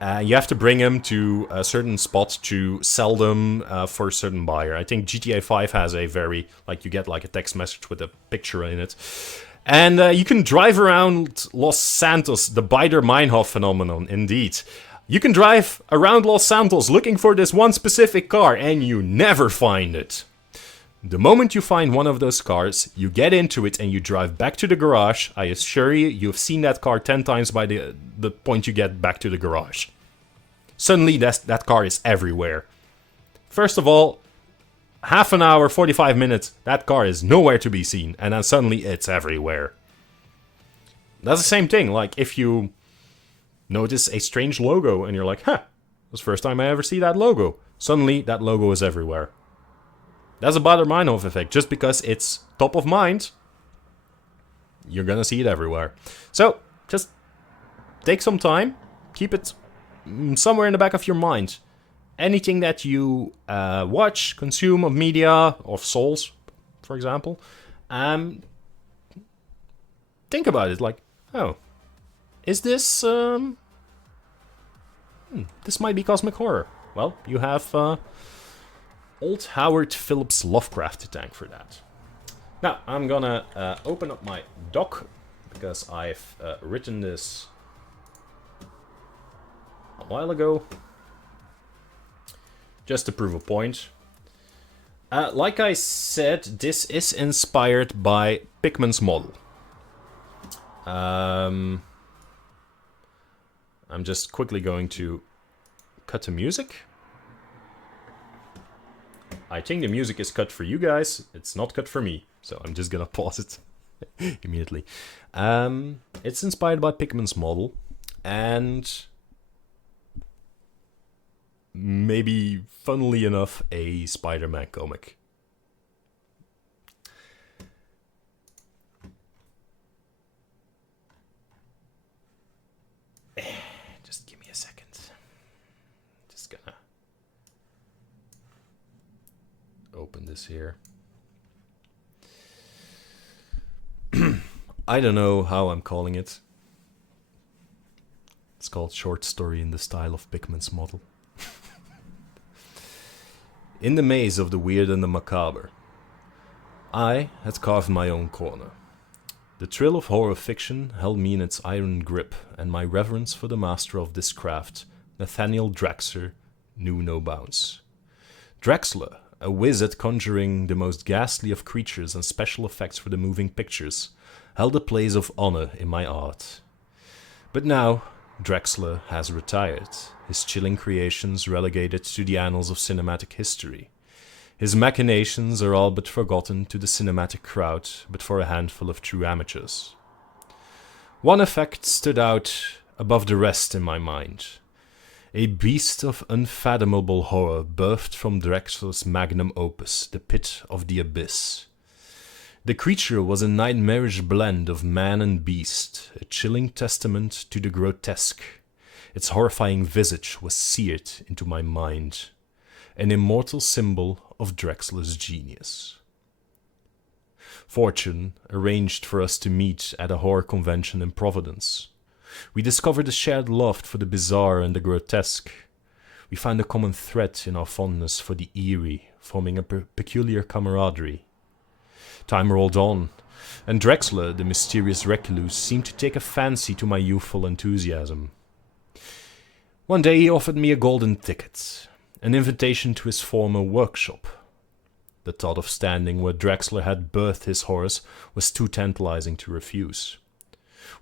You have to bring them to a certain spot to sell them for a certain buyer. I think GTA 5 has a very, like, you get like a text message with a picture in it. And you can drive around Los Santos, the Bieder-Meinhof phenomenon, indeed. You can drive around Los Santos looking for this one specific car, and you never find it. The moment you find one of those cars, you get into it and you drive back to the garage. I assure you, you've seen that car 10 times by the point you get back to the garage. Suddenly, that car is everywhere. First of all, half an hour, 45 minutes, that car is nowhere to be seen. And then suddenly, it's everywhere. That's the same thing. Like, if you notice a strange logo and you're like, huh, that's the first time I ever see that logo. Suddenly, that logo is everywhere. That's a Bieder-Meinhof effect. Just because it's top of mind, you're gonna see it everywhere. So, just take some time. Keep it somewhere in the back of your mind. Anything that you watch, consume of media, of souls, for example, think about it. Like, oh, is this... this might be cosmic horror. Well, you have... Old Howard Phillips Lovecraft to thank for that. Now, I'm gonna open up my doc, because I've written this a while ago, just to prove a point. Like I said, this is inspired by Pickman's model. I'm just quickly going to cut the music. I think the music is cut for you guys. It's not cut for me. So I'm just gonna pause it immediately. It's inspired by Pickman's model. And maybe, funnily enough, a Spider-Man comic. Just give me a second. Just gonna open this here. I don't know how I'm calling it. It's called Short Story in the Style of Pickman's Model. In the maze of the weird and the macabre, I had carved my own corner. The thrill of horror fiction held me in its iron grip, and my reverence for the master of this craft, Nathaniel Draxler, knew no bounds. Draxler, a whiz at conjuring the most ghastly of creatures and special effects for the moving pictures, held a place of honor in my art. But now, Draxler has retired, his chilling creations relegated to the annals of cinematic history. His machinations are all but forgotten to the cinematic crowd, but for a handful of true amateurs. One effect stood out above the rest in my mind. A beast of unfathomable horror birthed from Draxler's magnum opus, The Pit of the Abyss. The creature was a nightmarish blend of man and beast, a chilling testament to the grotesque. Its horrifying visage was seared into my mind, an immortal symbol of Drexler's genius. Fortune arranged for us to meet at a horror convention in Providence. We discovered a shared love for the bizarre and the grotesque. We found a common thread in our fondness for the eerie, forming a peculiar camaraderie. Time rolled on, and Drexler, the mysterious recluse, seemed to take a fancy to my youthful enthusiasm. One day he offered me a golden ticket, an invitation to his former workshop. The thought of standing where Drexler had birthed his horrors was too tantalizing to refuse.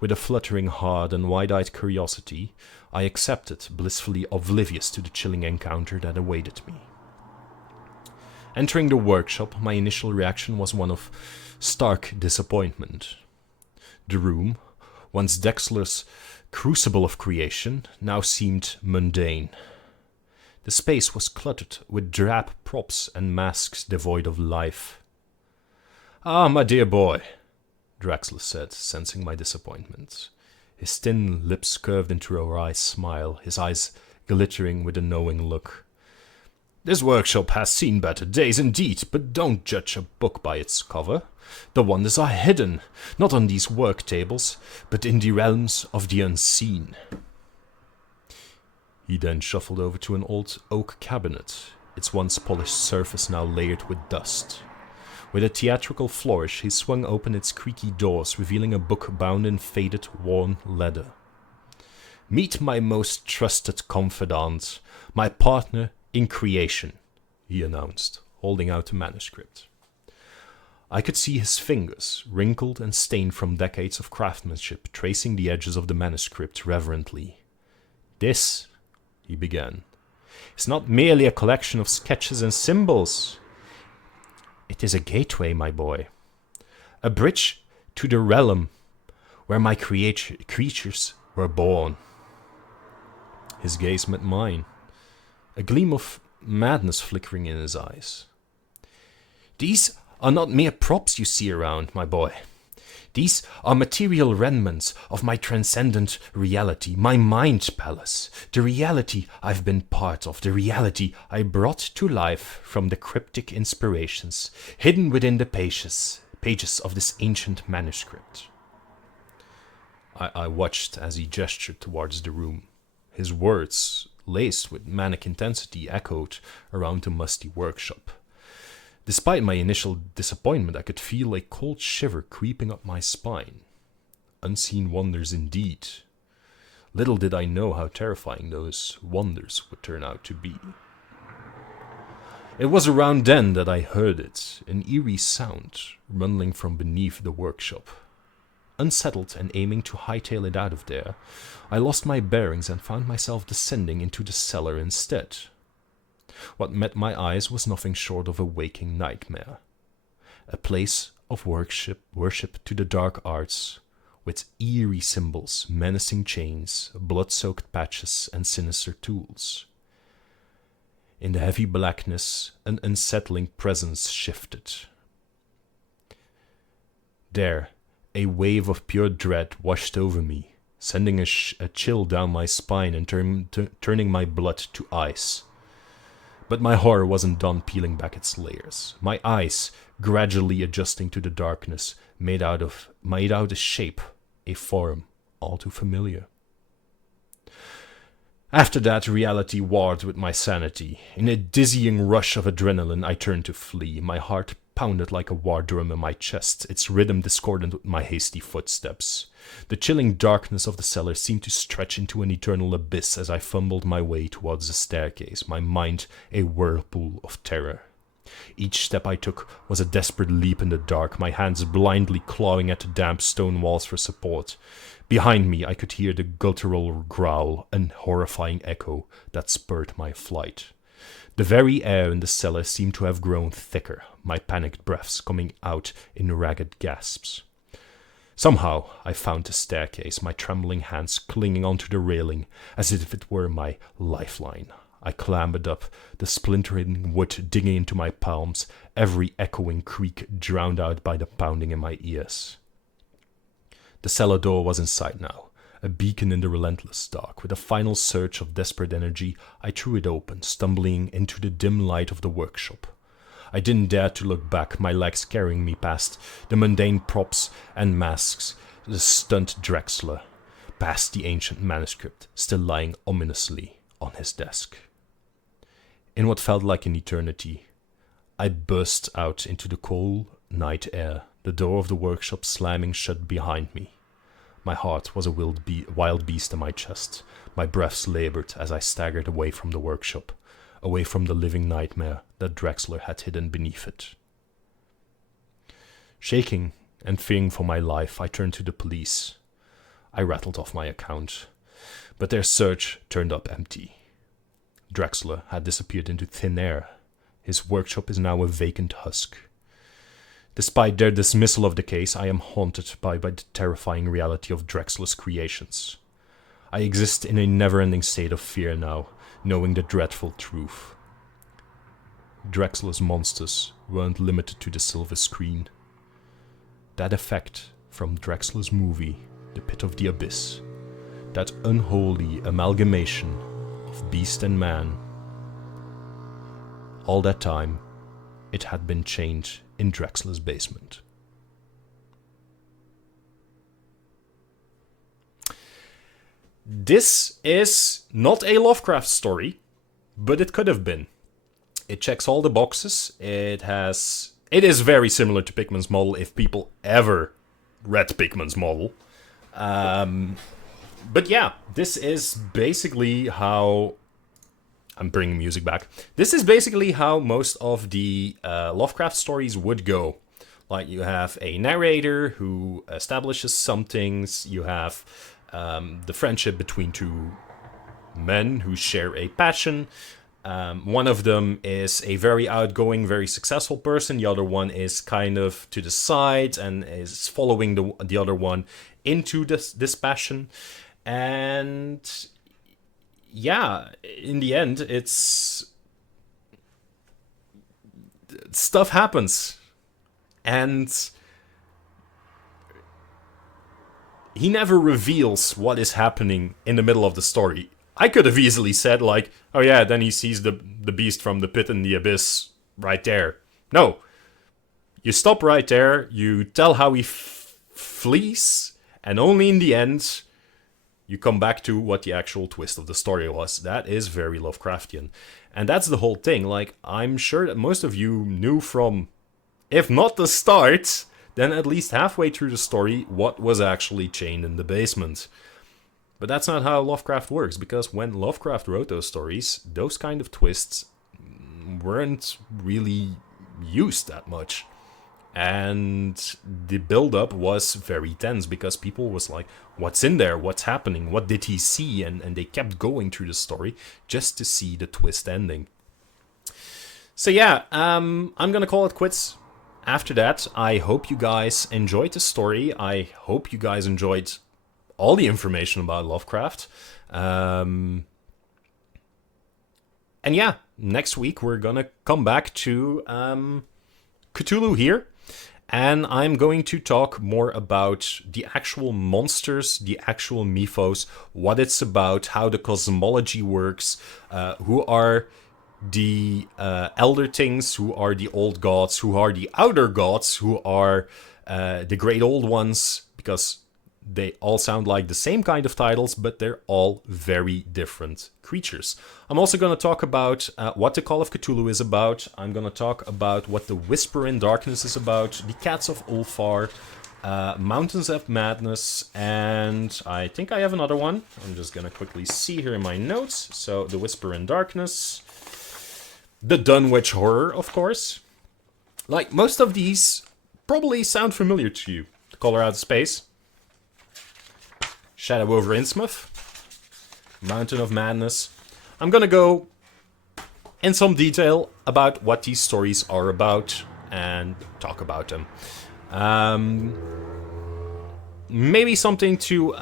With a fluttering heart and wide-eyed curiosity, I accepted, blissfully oblivious to the chilling encounter that awaited me. Entering the workshop, my initial reaction was one of stark disappointment. The room, once Drexler's crucible of creation, now seemed mundane. The space was cluttered with drab props and masks devoid of life. "Ah, my dear boy," Drexler said, sensing my disappointment. His thin lips curved into a wry smile, his eyes glittering with a knowing look. "This workshop has seen better days indeed, but don't judge a book by its cover. The wonders are hidden, not on these work tables, but in the realms of the unseen." He then shuffled over to an old oak cabinet, its once polished surface now layered with dust. With a theatrical flourish, he swung open its creaky doors, revealing a book bound in faded, worn leather. "Meet my most trusted confidant, my partner in creation," he announced, holding out the manuscript. I could see his fingers, wrinkled and stained from decades of craftsmanship, tracing the edges of the manuscript reverently. "This," he began, "is not merely a collection of sketches and symbols. It is a gateway, my boy, a bridge to the realm where my creatures were born." His gaze met mine, a gleam of madness flickering in his eyes. "These are not mere props you see around, my boy. These are material remnants of my transcendent reality, my mind palace, the reality I've been part of, the reality I brought to life from the cryptic inspirations hidden within the pages of this ancient manuscript." I watched as he gestured towards the room. His words, laced with manic intensity, echoed around the musty workshop. Despite my initial disappointment, I could feel a cold shiver creeping up my spine. Unseen wonders indeed. Little did I know how terrifying those wonders would turn out to be. It was around then that I heard it, an eerie sound rumbling from beneath the workshop. Unsettled and aiming to hightail it out of there, I lost my bearings and found myself descending into the cellar instead. What met my eyes was nothing short of a waking nightmare. A place of worship to the dark arts, with eerie symbols, menacing chains, blood-soaked patches, and sinister tools. In the heavy blackness, an unsettling presence shifted. There, a wave of pure dread washed over me, sending a chill down my spine and turning my blood to ice. But my horror wasn't done peeling back its layers. My eyes, gradually adjusting to the darkness, made out a shape, a form, all too familiar. After that, reality warred with my sanity. In a dizzying rush of adrenaline, I turned to flee. My heart pounded like a war drum in my chest, its rhythm discordant with my hasty footsteps. The chilling darkness of the cellar seemed to stretch into an eternal abyss as I fumbled my way towards the staircase, my mind a whirlpool of terror. Each step I took was a desperate leap in the dark, my hands blindly clawing at the damp stone walls for support. Behind me I could hear the guttural growl, an horrifying echo that spurred my flight. The very air in the cellar seemed to have grown thicker, my panicked breaths coming out in ragged gasps. Somehow I found the staircase, my trembling hands clinging onto the railing as if it were my lifeline. I clambered up, the splintering wood digging into my palms, every echoing creak drowned out by the pounding in my ears. The cellar door was in sight now, a beacon in the relentless dark. With a final surge of desperate energy, I threw it open, stumbling into the dim light of the workshop. I didn't dare to look back, my legs carrying me past the mundane props and masks, the stunned Drexler, past the ancient manuscript, still lying ominously on his desk. In what felt like an eternity, I burst out into the cold night air, the door of the workshop slamming shut behind me. My heart was a wild beast in my chest. My breaths labored as I staggered away from the workshop, away from the living nightmare that Drexler had hidden beneath it. Shaking and fearing for my life, I turned to the police. I rattled off my account, but their search turned up empty. Drexler had disappeared into thin air. His workshop is now a vacant husk. Despite their dismissal of the case, I am haunted by the terrifying reality of Drexler's creations. I exist in a never-ending state of fear now, knowing the dreadful truth. Drexler's monsters weren't limited to the silver screen. That effect from Drexler's movie, The Pit of the Abyss, that unholy amalgamation of beast and man, all that time, it had been chained in Drexler's basement. This is not a Lovecraft story, but it could have been. It checks all the boxes. It is very similar to Pickman's Model, if people ever read Pickman's Model. But yeah, this is basically how... I'm bringing music back. This is basically how most of the Lovecraft stories would go. Like, you have a narrator who establishes some things. You have the friendship between two men who share a passion. One of them is a very outgoing, very successful person. The other one is kind of to the side and is following the other one into this passion. And yeah, in the end, it's... stuff happens. And he never reveals what is happening in the middle of the story. I could have easily said, like, oh yeah, then he sees the beast from the pit in the abyss right there. No. You stop right there, you tell how he flees, and only in the end, you come back to what the actual twist of the story was. That is very Lovecraftian. And that's the whole thing. Like, I'm sure that most of you knew from, if not the start, then at least halfway through the story, what was actually chained in the basement. But that's not how Lovecraft works, because when Lovecraft wrote those stories, those kind of twists weren't really used that much. And the build-up was very tense, because people was like, what's in there? What's happening? What did he see? And they kept going through the story just to see the twist ending. So yeah, I'm gonna call it quits. After that, I hope you guys enjoyed the story. I hope you guys enjoyed all the information about Lovecraft. And yeah, next week we're gonna come back to Cthulhu here. And I'm going to talk more about the actual monsters, the actual mythos, what it's about, how the cosmology works, who are the elder things, who are the old gods, who are the outer gods, who are the great old ones, because they all sound like the same kind of titles, but they're all very different creatures. I'm also going to talk about what the Call of Cthulhu is about. I'm going to talk about what the Whisper in Darkness is about, the Cats of Ulfar, Mountains of Madness, and I think I have another one. I'm just going to quickly see here in my notes. So, the Whisper in Darkness, the Dunwich Horror, of course. Like, most of these probably sound familiar to you. The Color Out of Space, Shadow over Innsmouth, Mountain of Madness. I'm gonna go in some detail about what these stories are about and talk about them. Maybe something to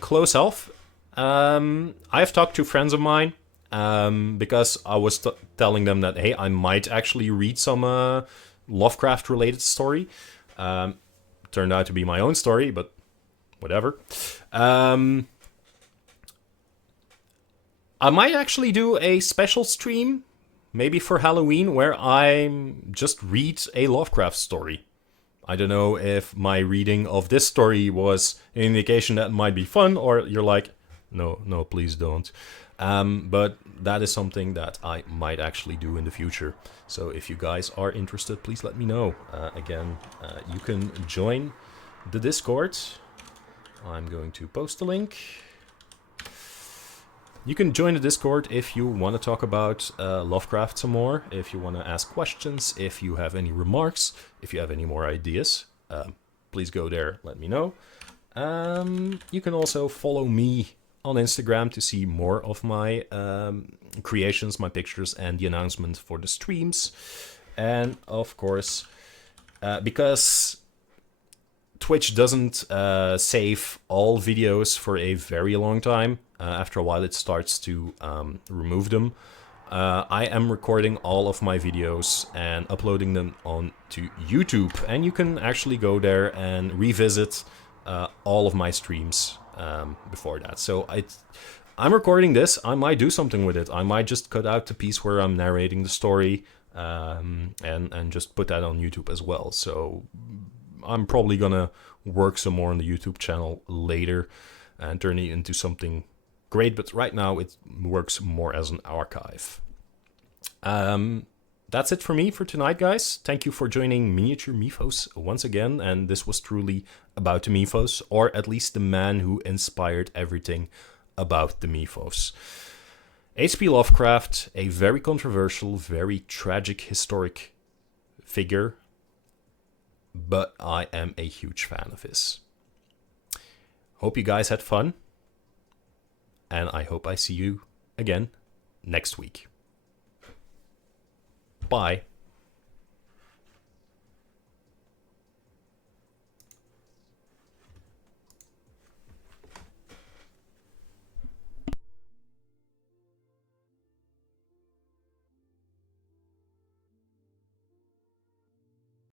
close off. I've talked to friends of mine because I was telling them that, hey, I might actually read some Lovecraft-related story. Turned out to be my own story, but whatever. I might actually do a special stream, maybe for Halloween, where I just read a Lovecraft story. I don't know if my reading of this story was an indication that might be fun, or you're like, no, please don't. But that is something that I might actually do in the future. So if you guys are interested, please let me know. Again, you can join the Discord. I'm going to post a link. You can join the Discord if you want to talk about Lovecraft some more, if you want to ask questions, if you have any remarks, if you have any more ideas. Please go there, let me know. You can also follow me on Instagram to see more of my creations, my pictures, and the announcement for the streams. And of course, because Twitch doesn't save all videos for a very long time, after a while it starts to remove them. I am recording all of my videos and uploading them onto YouTube, and you can actually go there and revisit all of my streams before that. So I'm recording this. I might do something with it. I might just cut out the piece where I'm narrating the story and just put that on YouTube as well. So I'm probably gonna work some more on the YouTube channel later and turn it into something great, but right now it works more as an archive. That's it for me for tonight, guys. Thank you for joining Miniature Mythos once again, and this was truly about the Mythos, or at least the man who inspired everything about the Mythos. H.P. Lovecraft, a very controversial, very tragic historic figure, but I am a huge fan of his. Hope you guys had fun, and I hope I see you again next week. Bye.